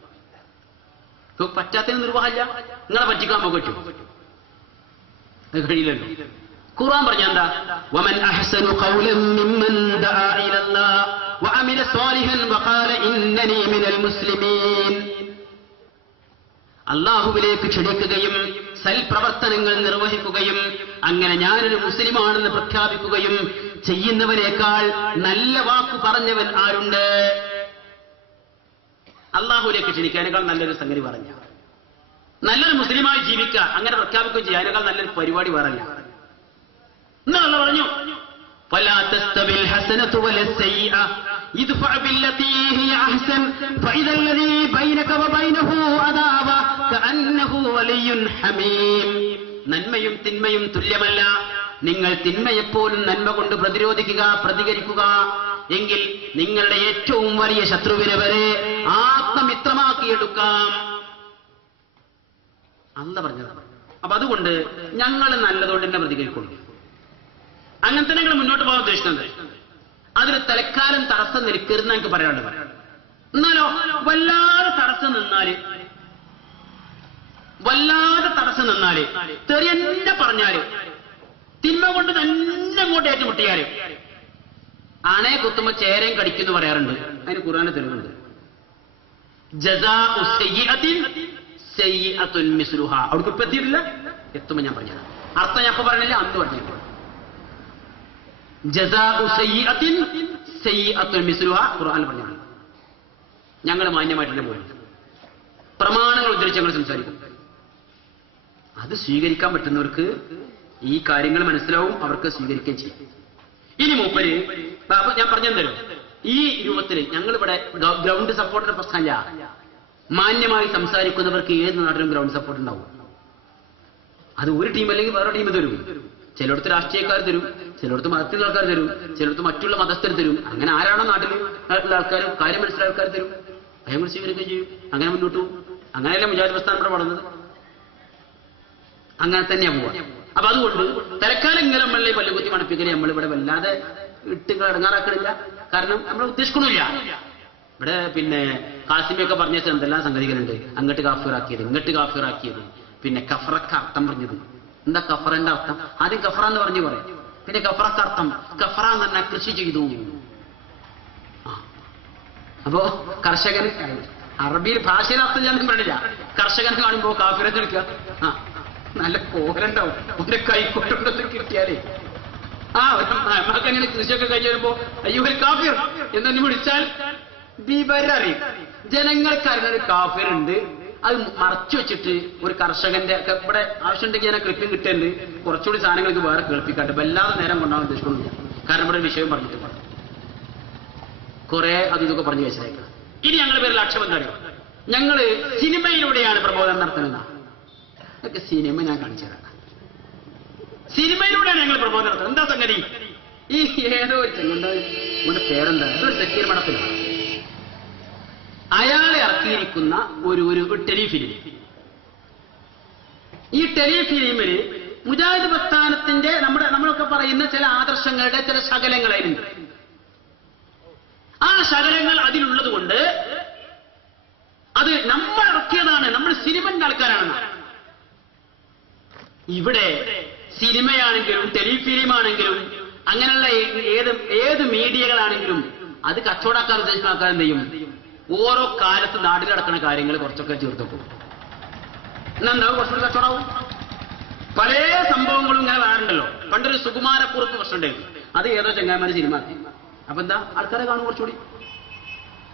പറ്റാത്തതിന് നിർവാഹമില്ല. നിങ്ങളെ പറ്റിക്കാൻ പറ്റും, അത് കഴിയില്ലല്ലോ. ഖുർആൻ പറഞ്ഞ എന്താ? വമൻ അഹ്സനു ഖൗലൻ മിമ്മൻ ദആ ഇലല്ലാഹ് വഅമില സ്വാലിഹൻ വഖാല ഇന്നനി മിനൽ മുസ്ലിമീൻ. അല്ലാഹുവിലേക്ക് ക്ഷണിക്കുകയും സൽപ്രവർത്തനങ്ങൾ നിർവഹിക്കുകയും അങ്ങനെ ഞാനൊരു മുസ്ലിമാണെന്ന് പ്രഖ്യാപിക്കുകയും ചെയ്യുന്നവനേക്കാൾ നല്ല വാക്ക് പറഞ്ഞവൻ ആരുണ്ട്? അല്ലാഹുവിലേക്ക് ക്ഷണിക്കാനേക്കാൾ നല്ലൊരു സംഗതി പറഞ്ഞ, നല്ലൊരു മുസ്ലിമായി ജീവിക്കുക, അങ്ങനെ പ്രഖ്യാപിക്കുകയും ചെയ്യാനേക്കാൾ നല്ലൊരു പരിപാടി പറഞ്ഞ. എന്നാ അല്ലാഹു പറഞ്ഞു, فلا تستوي الحسنة ولا السيئة ادفع بالتي هي أحسن فإذا الذي بينك وبينه عداوة كأنه ولي حميم. നന്മയും തിന്മയും തുല്യമല്ല. നിങ്ങൾ തിന്മയെപ്പോലും നന്മ കൊണ്ട് പ്രതിരോധിക്കുക, പ്രതികരിക്കുക. എങ്കിൽ നിങ്ങളുടെ ഏറ്റവും വലിയ ശത്രുവിനെ വരെ ആത്മമിത്രമാക്കിയെടുക്കാം. അല്ല പറഞ്ഞത്. അപ്പൊ അതുകൊണ്ട് ഞങ്ങൾ നല്ലതുകൊണ്ട് തന്നെ പ്രതികരിക്കുള്ളൂ. അങ്ങനെ തന്നെ നിങ്ങൾ മുന്നോട്ട് പോകാൻ ഉദ്ദേശിക്കുന്നത്. അതിന് തലക്കാലം തടസ്സം നിൽക്കരുതെന്ന് എനിക്ക് പറയാനുള്ളത്. എന്നാലോ വല്ലാതെ തടസ്സം നിന്നാല് തെറി എന്നെ പറഞ്ഞാല് തിന്മ കൊണ്ട് തന്നെ അങ്ങോട്ട് ഏറ്റുമുട്ടിയാല് ആണയെ കുത്തുമ്പോ ചേരയും കടിക്കുന്നു പറയാറുണ്ട്. അതിന് ഖുർആനിൽ തെളിവുണ്ട്. ജസാഉ സയ്യിഅത്തിൻ സയ്യിഅത്തുൻ മിസ്ലുഹാ. അവിടേക്ക് ഇപ്പൊ എത്തിയിട്ടില്ല, എത്തുമ്പോ ഞാൻ പറഞ്ഞത് അർത്ഥം ഞാൻ ഇപ്പൊ പറഞ്ഞില്ല, അന്ന് പറഞ്ഞില്ല. ജസാഉ സയ്യിഅത്തിൻ സയ്യിഅത്തുൻ മിസ്ലുഹാ ഖുർആനിൽ പറഞ്ഞതാണ്. ഞങ്ങൾ മാന്യമായിട്ട് തന്നെ പോയി പ്രമാണങ്ങൾ ഉദ്ധരിച്ച് ഞങ്ങൾ സംസാരിക്കും. അത് സ്വീകരിക്കാൻ പറ്റുന്നവർക്ക് ഈ കാര്യങ്ങൾ മനസ്സിലാവും, അവർക്ക് സ്വീകരിക്കുകയും ചെയ്യും. ഇനി മൂപ്പര് ഞാൻ പറഞ്ഞെന്തല്ലോ, ഈ രൂപത്തിൽ ഞങ്ങളിവിടെ ഗ്രൗണ്ട് സപ്പോർട്ടിന്റെ പ്രശ്നമില്ല. മാന്യമായി സംസാരിക്കുന്നവർക്ക് ഏത് നാട്ടിലും ഗ്രൗണ്ട് സപ്പോർട്ട് ഉണ്ടാവും. അത് ഒരു ടീം അല്ലെങ്കിൽ വേറെ ടീം തരും. ചിലയിടത്ത് രാഷ്ട്രീയക്കാർ തരും, ചിലയിടത്ത് മതത്തിലുള്ള ആൾക്കാർ തരും, ചിലയിടത്ത് മറ്റുള്ള മതസ്ഥർ തരും. അങ്ങനെ ആരാണോ നാട്ടിൽ ഉള്ള ആൾക്കാരും കാര്യം മനസ്സിലായ ആൾക്കാർ തരും, അയാൾ സ്വീകരിക്കുകയും ചെയ്യും. അങ്ങനെ മുന്നോട്ട് പോകും. അങ്ങനെയല്ല മുജാഹിദ് പ്രസ്ഥാനം ഇവിടെ വളർന്നത്. അങ്ങനെ തന്നെയാ പോവാ. അപ്പൊ അതുകൊണ്ട് തലക്കാലം ഇങ്ങനെ നമ്മളെ പല്ലുകുത്തി മണപ്പിക്കല് നമ്മളിവിടെ വല്ലാതെ ഇട്ട് ഇടങ്ങാറാക്കണില്ല. കാരണം നമ്മൾ ഉദ്ദേശിക്കണില്ല. ഇവിടെ പിന്നെ കാസിമിയൊക്കെ പറഞ്ഞ എന്തെല്ലാം സംഗതികളുണ്ട്. അങ്ങോട്ട് കാഫിറാക്കിയത്, ഇങ്ങോട്ട് കാഫിറാക്കിയത്, പിന്നെ കഫറക്ക് അർത്ഥം പറഞ്ഞത്. എന്താ കഫറന്റെ അർത്ഥം? ആദ്യം കഫറ എന്ന് പറഞ്ഞു പറയാം, പിന്നെ കഫറക്ക് അർത്ഥം കഫറ എന്ന് പറഞ്ഞാൽ കൃഷി ചെയ്തു. അപ്പോ കർഷകൻ അറബിയിൽ ഭാഷയുടെ അർത്ഥം ഞാൻ പറഞ്ഞില്ല. കർഷകൻ കാണുമ്പോ കാഫിറത്ത് എടുക്കുക, ആ നല്ല കോരണ്ടാവും, അവന്റെ കൈക്കോട്ടുണ്ടെന്ന് കിട്ടിയാലേ നമുക്ക് അങ്ങനെ കൃഷിയൊക്കെ കഴിഞ്ഞ് വരുമ്പോ അയ്യോ ഒരു കാഫിർ എന്നെ വിളിച്ചാൽ വിവരറിയും. ജനങ്ങൾക്ക് അറിഞ്ഞൊരു കാഫിർ ഉണ്ട്. അത് മറച്ചു വെച്ചിട്ട് ഒരു കർഷകന്റെ ഇവിടെ ആവശ്യമുണ്ടെങ്കിൽ ഞാൻ ക്ലിപ്പിംഗ് കിട്ടുന്നുണ്ട്. കുറച്ചുകൂടി സാധനങ്ങൾക്ക് വേറെ കേൾപ്പിക്കാണ്ട് വല്ലാതെ നേരം കൊണ്ടാണ് ഉദ്ദേശിക്കുന്നില്ല. കാരണം ഇവിടെ വിഷയം പറഞ്ഞിട്ട് കുറെ അത് ഇതൊക്കെ പറഞ്ഞു വെച്ചേക്കാം. ഇനി ഞങ്ങളുടെ പേരിൽ ലക്ഷ്യം എന്താ അറിയോ? ഞങ്ങള് സിനിമയിലൂടെയാണ് പ്രബോധനം നടത്തുന്നത്. അതൊക്കെ സിനിമ ഞാൻ കാണിച്ചു തരാം. സിനിമയിലൂടെയാണ് ഞങ്ങൾ പ്രബോധനം നടത്തുന്നത്. എന്താ സംഗതി? ഈ ഏതോ ചെങ്ങന്റെ പേരെന്താ, ഒരു സക്കീർ മഠത്തിലാണ് അയാളെ ഇറക്കിയിരിക്കുന്ന ഒരു ടെലിഫിലിം. ഈ ടെലിഫിലിമില് മുജാഹിദ് പ്രസ്ഥാനത്തിന്റെ നമ്മളൊക്കെ പറയുന്ന ചില ആദർശങ്ങളുടെ ചില ശകലങ്ങളായിരുന്നു. ആ ശകലങ്ങൾ അതിലുള്ളത് കൊണ്ട് അത് നമ്മൾ ഇറക്കിയതാണ്, നമ്മൾ സിനിമന്റെ ആൾക്കാരാണ്. ഇവിടെ സിനിമയാണെങ്കിലും ടെലിഫിലിമാണെങ്കിലും അങ്ങനെയുള്ള ഏത് മീഡിയകളാണെങ്കിലും അത് കച്ചവടക്കാർ ഉദ്ദേശിക്കുന്ന ആൾക്കാർ എന്ത് ചെയ്യും? ഓരോ കാലത്ത് നാട്ടിൽ നടക്കുന്ന കാര്യങ്ങൾ കുറച്ചൊക്കെ ചേർത്ത് പോകും. എന്നുണ്ടാവും, കുറച്ചുകൂടി കച്ചവടമാവും. പല സംഭവങ്ങളും ഇങ്ങനെ വരാറുണ്ടല്ലോ. പണ്ടൊരു സുകുമാരക്കുറുപ്പ് പ്രശ്നം ഉണ്ടായിരുന്നു. അത് ഏതോ ചെങ്ങായിമാര് സിനിമാക്കി. അപ്പൊ എന്താ ആൾക്കാരെ കാണും കുറച്ചുകൂടി.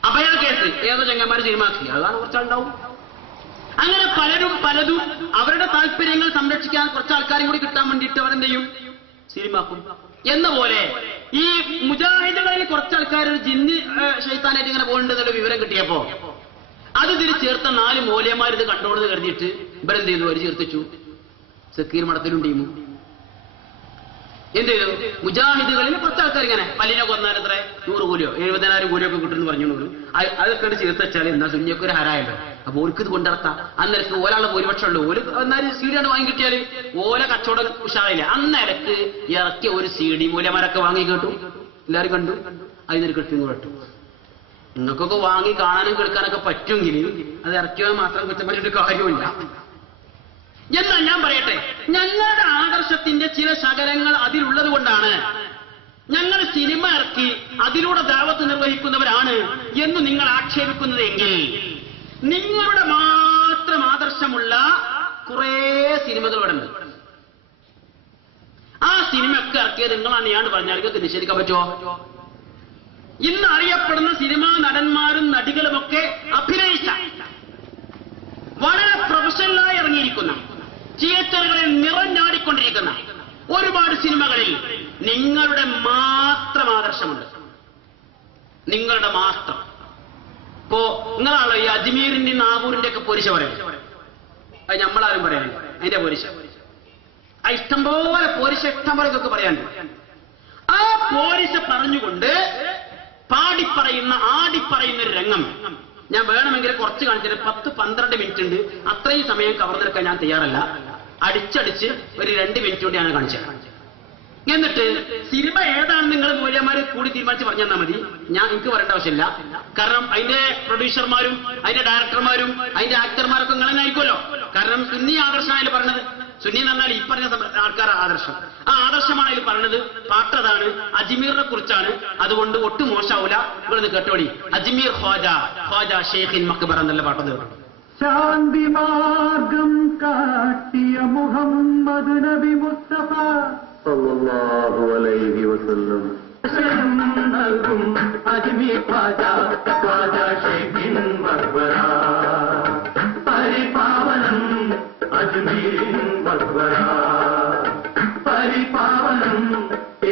അഭയ കേസ് ഏതോ ചെങ്ങായിമാര് സിനിമാക്കി, അതാണ് കുറച്ചാളുണ്ടാവും. അങ്ങനെ പലതും അവരുടെ താല്പര്യങ്ങൾ സംരക്ഷിക്കാൻ കുറച്ച് ആൾക്കാരും കൂടി കിട്ടാൻ വേണ്ടിയിട്ട് അവരെന്ത് ചെയ്യും? സിനിമാക്കും. എന്ന പോലെ ഈ മുജാഹിദുകളിൽ കുറച്ച് ആൾക്കാർ ജിന്ന് ശൈത്താനായിട്ട് ഇങ്ങനെ പോകുന്നുണ്ടെന്നുള്ള വിവരം കിട്ടിയപ്പോ അത് ഇതിൽ ചേർത്ത 4 മൂല്യന്മാർ ഇത് കണ്ടോളെന്ന് കരുതിയിട്ട് ഇവരെന്ത് ചെയ്തു? അവർ ചേർത്തിച്ചു. സക്കീർ മഠത്തിലും ടീമും എന്ത് ചെയ്തു? മുജാഹിദുകളിൽ കുറച്ച് ആൾക്കാർ ഇങ്ങനെ പല്ലിനെ കൊന്നാൽ എത്ര 100 കൂലിയോ 70,000 കൂലിയോ ഒക്കെ കിട്ടുമെന്ന് പറഞ്ഞോളൂ. അതൊക്കെ ചേർത്ത് വെച്ചാൽ എന്താ സുന്നിയൊക്കെ ഒരു ഹരായല്ലോ. അപ്പൊ ഓർക്ക് ഇത് കൊണ്ടിറത്താം. അന്നേരക്ക് ഓലാളുടെ ഭൂരിപക്ഷം ഉള്ളൂ. എന്നാലും സീഡിയാണ് വാങ്ങി കിട്ടിയാല് ഓല കച്ചവടം ഉഷാറില്ല. അന്നേരക്ക് ഇറക്കിയ ഒരു CD മൂല്യമാരൊക്കെ വാങ്ങി കേട്ടു, എല്ലാവരും കണ്ടു. അതിനൊരു ക്ലിപ്പിംഗ് കേട്ടു. നിങ്ങൾക്കൊക്കെ വാങ്ങി കാണാനും കേൾക്കാനൊക്കെ പറ്റുമെങ്കിൽ അത് ഇറക്കിയാൽ മാത്രം കുറ്റം പറഞ്ഞിട്ട് കാര്യമില്ല. എന്നാൽ ഞാൻ പറയട്ടെ, ഞങ്ങളുടെ ആദർശത്തിന്റെ ചില ശകലങ്ങൾ അതിലുള്ളത് കൊണ്ടാണ് ഞങ്ങൾ സിനിമ ഇറക്കി അതിലൂടെ ദഅവത്ത് നിർവഹിക്കുന്നവരാണ് എന്ന് നിങ്ങൾ ആക്ഷേപിക്കുന്നതെങ്കിൽ നിങ്ങളുടെ മാത്രം ആദർശമുള്ള കുറേ സിനിമകൾ ഇവിടെ ഉണ്ട്. ആ സിനിമയൊക്കെ ഇറക്കിയത് നിങ്ങളാണ് ഞാൻ പറഞ്ഞാൽ നിങ്ങൾക്ക് നിഷേധിക്കാൻ പറ്റുമോ? ഇന്ന് അറിയപ്പെടുന്ന സിനിമാ നടന്മാരും നടികളുമൊക്കെ അഭിനയിച്ച വളരെ പ്രൊഫഷണലായി ഇറങ്ങിയിരിക്കുന്ന തിയേറ്ററുകളിൽ നിറഞ്ഞാടിക്കൊണ്ടിരിക്കുന്ന ഒരുപാട് സിനിമകളിൽ നിങ്ങളുടെ മാത്രം ആദർശമുണ്ട്. നിങ്ങളുടെ മാത്രം. ഇപ്പോ നിങ്ങളാണല്ലോ ഈ അജ്മീറിന്റെ നാഗൂരിന്റെ ഒക്കെ പോരിശ പറയുന്നത്. അത് നമ്മളാരും പറയാനില്ല. അതിന്റെ പോരിശ ഇഷ്ടംപോലെ പോരിശ ഇഷ്ടംപോലെ ഇതൊക്കെ പറയാനുണ്ട്. ആ പോരിശ പറഞ്ഞുകൊണ്ട് പാടിപ്പറയുന്ന ആടിപ്പറയുന്ന ഒരു രംഗം ഞാൻ വേണമെങ്കിൽ കുറച്ച് കാണിച്ചിട്ട് 10-12 മിനിറ്റ് ഉണ്ട്. അത്രയും സമയം കവർന്നെടുക്കാൻ ഞാൻ തയ്യാറല്ല. അടിച്ചടിച്ച് ഒരു 2 മിനിറ്റ് കൊണ്ട് ഞാൻ കാണിച്ചത്. എന്നിട്ട് സിനിമ ഏതാണെന്ന് നിങ്ങൾ മൂല്യന്മാരെ കൂടി തീരുമാനിച്ച് പറഞ്ഞു തന്നാൽ മതി. എനിക്ക് പറയേണ്ട ആവശ്യമില്ല. കാരണം അതിന്റെ പ്രൊഡ്യൂസർമാരും അതിന്റെ ഡയറക്ടർമാരും അതിന്റെ ആക്ടർമാരൊക്കെ നിങ്ങളെന്നായിരിക്കുമല്ലോ. കാരണം സുന്നി ആദർശമാണ് പറഞ്ഞത്. സുന്നി എന്ന് പറഞ്ഞാൽ ഈ പറഞ്ഞ ആൾക്കാർ ആദർശം. ആ ആദർശമാണ് ഇതിൽ പറഞ്ഞത്. പാട്ടതാണ്, അജ്മീറിനെ കുറിച്ചാണ്. അതുകൊണ്ട് ഒട്ടും മോശമാവൂല. നിങ്ങളിത് കേട്ടോടി. അജ്മീർ ഖ്വാജ ഷെയ്ഖിൻ മക്ബറ എന്നുള്ള പാട്ടത് കേട്ടോ. ശാന്തി മാർഗം കാട്ടിയ മുഹമ്മദ് നബി മുസ്തഫ സല്ലല്ലാഹു അലൈഹി വസല്ലം നൽകും അജ്മീർ ഖ്വാജ ഷെയ്ഖിൻ മക്ബറ പരിപാവനം അജ്മീരിൻ മക്ബറ പരിപാവനം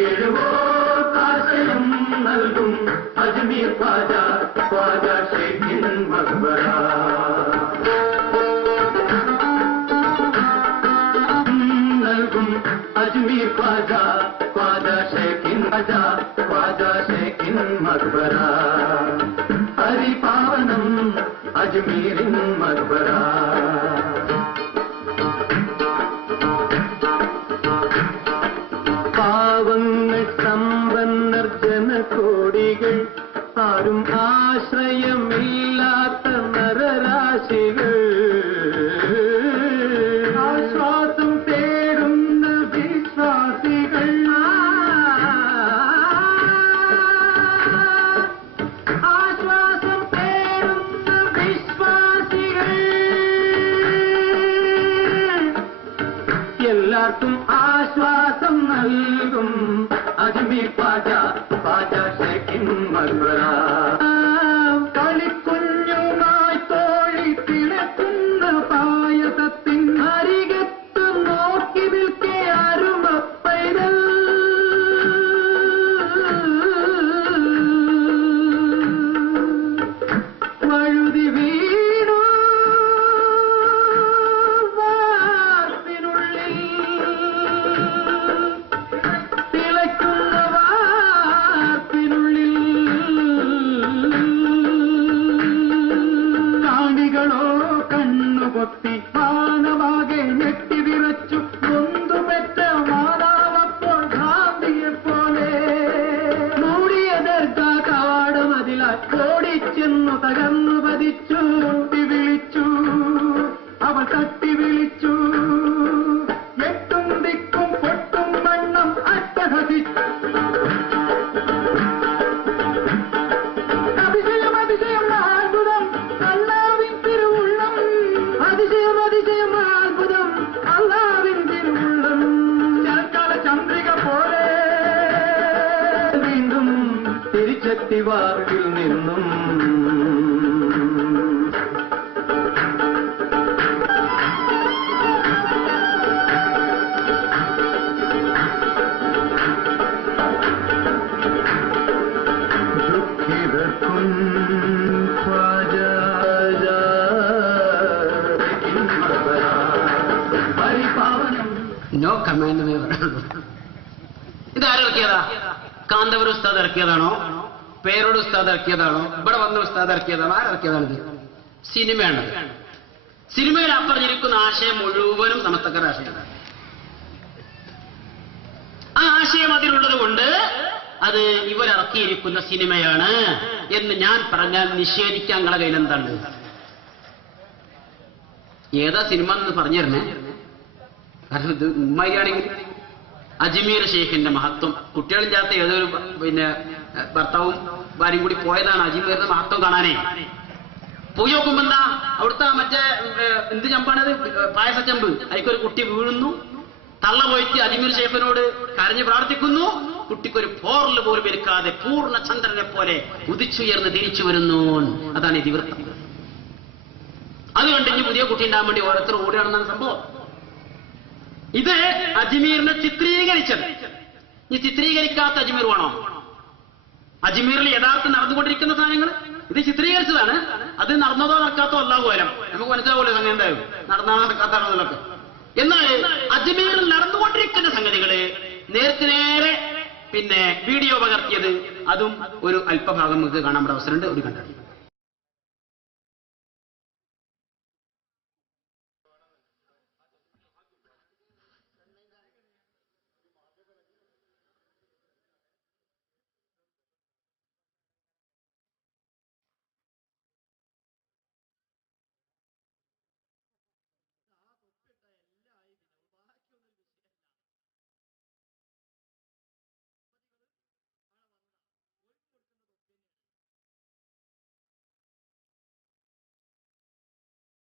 ഏഴുവോർക്കാശയം നൽകും അജ്മീർ ഖ്വാജ ഷെയ്ഖിൻ മക്ബറ നൽകും അജ്മീർ ഖ്വാജ ഷെയ്ഖിൻ മക്ബറ പരിപാവനം അജ്മീരിൻ മക്ബറ പാവങ്ങൾ സമ്പന്നർ ജനകോടികൾ ആരും ആശ്രയമില്ലാത്ത നരരാശികൾ ആശ്വാസം തേടുന്ന വിശ്വാസികൾ ആശ്വാസം തേടുന്ന വിശ്വാസികൾ എല്ലാവർക്കും ആശ്വാസം നൽകും അജ്മീർ ഖ്വാജ ഷെയ്ഖിൻ മക്ബറ കളിക്കുഞ്ഞുമായി തോഴി തിളക്കുന്ന പായസത്തിൻ അരികത്ത് നോക്കി നിൽക്കെ അരുമപ്പൈതൽ വഴുതി വീണു വാർപ്പിനുള്ളിൽ തിളയ്ക്കുന്ന വാർപ്പിനുള്ളിൽ കാണികളോ കണ്ണുപൊത്തി മാനവാകെ ഞെട്ടി വിറച്ചു നൊന്തുപെറ്റ മാതാവപ്പോൾ ഭ്രാന്തിയെപ്പോലെ മൂടിയ ദർഗാ കവാടമതിലായി ഓടിച്ചെന്നു തകർന്നു പതിച്ചു വിളിച്ചു അവൾ തട്ടി വിളിച്ചു എട്ടും ദിക്കും പൊട്ടും വണ്ണം അട്ടഹസിച്ചു അതിശയം അത്ഭുതം അല്ലാവിൻ തിരുവുള്ളം അതിശയം അത്ഭുതം അല്ലാവിൻ തിരുവുള്ളം ശരക്കാല ചന്ദ്രിക പോലെ വീണ്ടും തിരിച്ചെത്തി വാർവിൽ നിന്നും ദുഃഖിതർക്കും ഖ്വാജ ഷെയ്ഖിൻ മക്ബറ പരിപാവനം നോ കമാൻഡ് എന്നേ പറയുള്ളൂ. ഇതാരിറക്കിയതാ? കാന്തപുരം ഉസ്താദ് ഇറക്കിയതാണോ? പേരോട് ഉസ്താദ് ഇറക്കിയതാണോ? ഇവിടെ വന്ന ഉസ്താദ് ഇറക്കിയതാണോ? ആരിറക്കിയതാണിത്? സിനിമയാണ്. സിനിമയിൽ അപ്പറഞ്ഞിരിക്കുന്ന ആശയം മുഴുവനും സമസ്തക്കാരുടെ ആശയമാണ്. ആ ആശയം അതിലുള്ളത് കൊണ്ട് അത് ഇവരിറക്കിയിരിക്കുന്ന സിനിമയാണ് എന്ന് ഞാൻ പറഞ്ഞാൽ നിഷേധിക്കാൻ നിങ്ങളെ കയ്യിലെന്താണ്? ഏതാ സിനിമ എന്ന് പറഞ്ഞു തരണേ. കാരണം ഇത് ഉമ്മയാണെങ്കിൽ അജ്മീർ ഷെയ്ഖിന്റെ മഹത്വം കുട്ടികളില്ലാത്ത ഏതൊരു പിന്നെ ഭർത്താവും ഭാര്യയും കൂടി പോയതാണ് അജ്മീറിന്റെ മഹത്വം കാണാനേ. പോയി നോക്കുമ്പോ എന്താ അവിടുത്തെ മറ്റേ എന്ത് ചമ്പാണത്, പായസച്ചമ്പ്, അതിക്കൊരു കുട്ടി വീഴുന്നു, തള്ള പോയിട്ട് അജ്മീർ ഷെയ്ഖിനോട് കരഞ്ഞ് പ്രാർത്ഥിക്കുന്നു, കുട്ടിക്കൊരു പോറൽ പോലും എടുക്കാതെ പൂർണ്ണ ചന്ദ്രനെ പോലെ ഉദിച്ചുയർന്ന് തിരിച്ചു വരുന്നു. അതാണ് ഇതിവൃത്തം. അതുകൊണ്ട് ഇനി പുതിയ കുട്ടി ഉണ്ടാകാൻ വേണ്ടി ഓരോരുത്തർ ഓടുകയാണെന്നാണ് സംഭവം. ഇത് അജ്മീറിനെ ചിത്രീകരിച്ചത്. ഈ ചിത്രീകരിക്കാത്ത അജ്മീർ വേണോ? അജ്മീറിൽ യഥാർത്ഥം നടന്നുകൊണ്ടിരിക്കുന്ന സാധനങ്ങൾ ഇത് ചിത്രീകരിച്ചതാണ്. അത് നടന്നതോ നടക്കാത്തോ അല്ലാഹു അലം, നമുക്ക് മനസ്സിലാവുമല്ലോ സംഗതി എന്തായാലും നടന്നാണോ നടക്കാത്താണോ എന്നുള്ളതൊക്കെ. എന്നാൽ അജ്മീറിൽ നടന്നുകൊണ്ടിരിക്കുന്ന സംഗതികള് നേരെ പിന്നെ വീഡിയോ പകർത്തിയത്, അതും ഒരു അല്പഭാഗം നമുക്ക് കാണാൻ അവസരമുണ്ട്. ഒരു കണ്ടു.